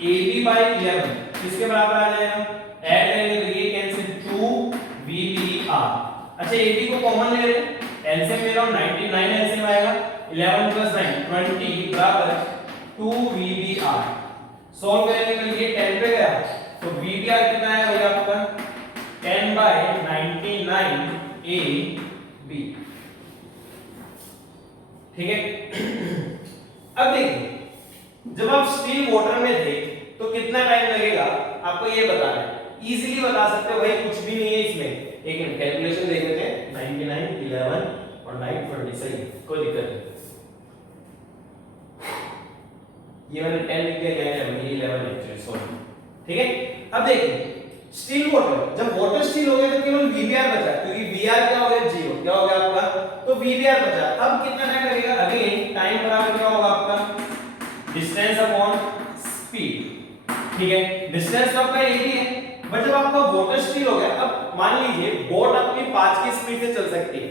AB by 11 इसके बराबर आ जाएगा। ऐड करेंगे तो ये कैंसिल 2 VBR। अच्छा AB को कॉमन ले रहे हैं, एलसीएम ले रहा हूं 99 एलसीएम आएगा। 11 प्लस 9 20 बराबर 2 VBR। सॉल्व करेंगे तो ये 10 पे गया तो VBR कितना आएगा भैया आपका? 10 by 99 AB, ठीक है। अब देखिए जब आप स्टील वाटर में थे तो कितना टाइम लगेगा आपको ये बताना है। इजीली बता सकते हो भाई, कुछ भी नहीं है इसमें। एक मिनट कैलकुलेशन देख लेते हैं। 99 11 और 9 20 सही, कोई दिक्कत नहीं। ये मैंने 10 लिख दिया, क्या है? ये 11 एक्चुअली, सॉरी, ठीक है। अब देखिए स्टील वाटर, जब वाटर स्टील हो गया तो केवल VBR बचा, क्योंकि VR क्या हो गया? 0। क्या हो गया आपका? तो VBR बचा। अब कितना टाइम लगेगा? अगेन टाइम बराबर क्या होगा आपका? डिस्टेंस अपॉन स्पीड, ठीक है। डिस्टेंस तो आपका एक ही है, बट जब आपका वाटर स्टील हो गया, अब मान लीजिए बोट अपनी 5 की स्पीड से चल सकती है,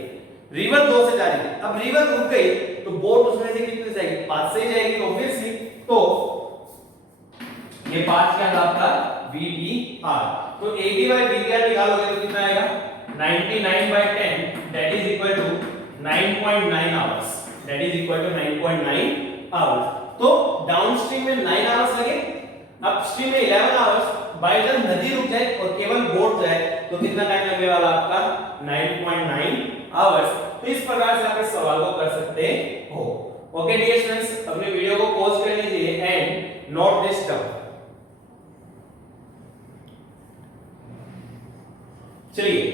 रिवर 2 से जा रही है। अब रिवर रुक गई तो बोट उसमें से कितने जाएगी? 5 से ही जाएगी ऑब्वियसली। तो ये 5 क्या था आपका? VBR। तो AB by VBR निकालोगे तो कितना आएगा? 99 by 10 that is equal to 9.9 hours, that is equal to 9.9 hours। तो डाउनस्ट्रीम में 9 आवर्स लगे, अपस्ट्रीम में 11 आवर्स। बाय जब नदी रुक जाए और केवल बोट जाए तो कितना टाइम लगने वाला आपका? 9.9 आवर्स। तो इस प्रकार से आप इस सवाल को कर सकते हो। ओके डियर स्टूडेंट्स, अपने वीडियो को पॉज कर लीजिए एंड नोट दिस डाउन। चलिए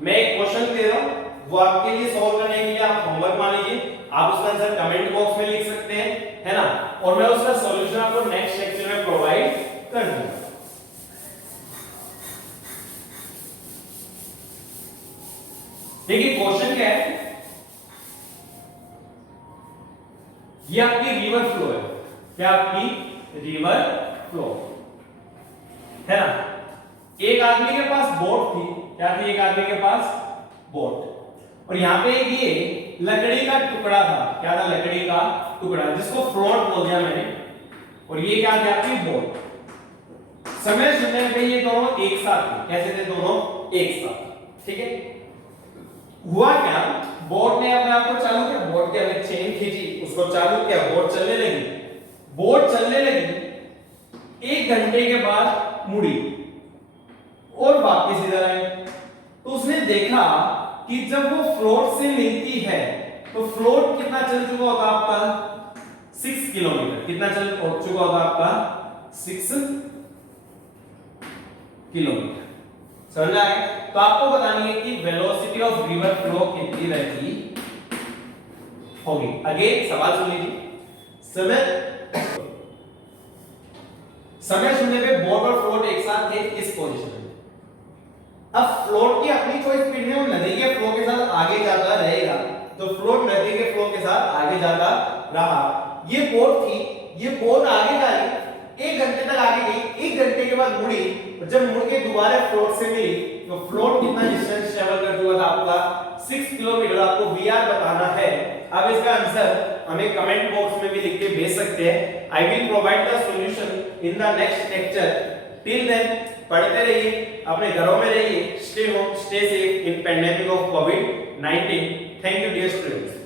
मैं एक क्वेश्चन दे रहा हूं, वो आपके लिए सॉल्व करने के लिए आप होमवर्क मान लीजिए, आप उसका आंसर कमेंट बॉक्स में लिख सकते हैं, है ना, और मैं उसका सॉल्यूशन आपको नेक्स्ट लेक्चर में प्रोवाइड कर दूंगा। देखिए क्वेश्चन क्या है, ये आपकी रिवर फ्लो है, क्या आपकी रिवर फ्लो है ना। एक आदमी के पास बोट थी, क्या थी, एक आदमी के पास बोट, और यहां पे एक ये लकड़ी का टुकड़ा था, क्या था, लकड़ी का टुकड़ा जिसको फ्लोट बोल दिया मैंने, और ये क्या थी आपकी बोट। समय सुनने पे ये दोनों एक साथ थे, कैसे थे दोनों एक साथ, ठीक है। हुआ क्या, बोट ने अपने आप को चालू किया, बोट के हमने चेन खींची, उसको चालू किया, बोट चलने लगी, बोट चलने लगी, 1 घंटे के बाद मुड़ी और वापस इधर आई, तो उसने देखा कि जब वो फ्लोट से मिलती है तो फ्लोट कितना चल चुका होता आपका, 6 किलोमीटर, कितना चल चुका होता आपका, 6 किलोमीटर, समझ आया। तो आपको बतानी है कि वेलोसिटी ऑफ रिवर फ्लो कितनी रहती होगी। अगेन सवाल सुन लीजिए, समय सुनने पे बोट और फ्लोट एक साथ थे इस पोजीशन में। अब फ्लोट की अपनी कोई स्पीड में वो नदी के फ्लो के साथ आगे जाता रहेगा, तो फ्लोट नदी के फ्लो के साथ आगे जाता रहा। ये बोट थी, ये बोट आगे जा रही, 1 घंटे तक आगे गई, 1 घंटे के बाद मुड़ी, और जब मुड़ के दोबारा फ्लोट से मिली तो फ्लोट कितना डिस्टेंस ट्रेवल कर चुका था आपका, 6 किलोमीटर। आपको वीआर बताना है। अब इसका आंसर हमें कमेंट बॉक्स में भी लिख के भेज सकते हैं। I will provide the solution in the next lecture. Till then पढ़ते रहिए, अपने घरों में रहिए, stay home, stay safe in pandemic of कोविड-19। Thank you dear students.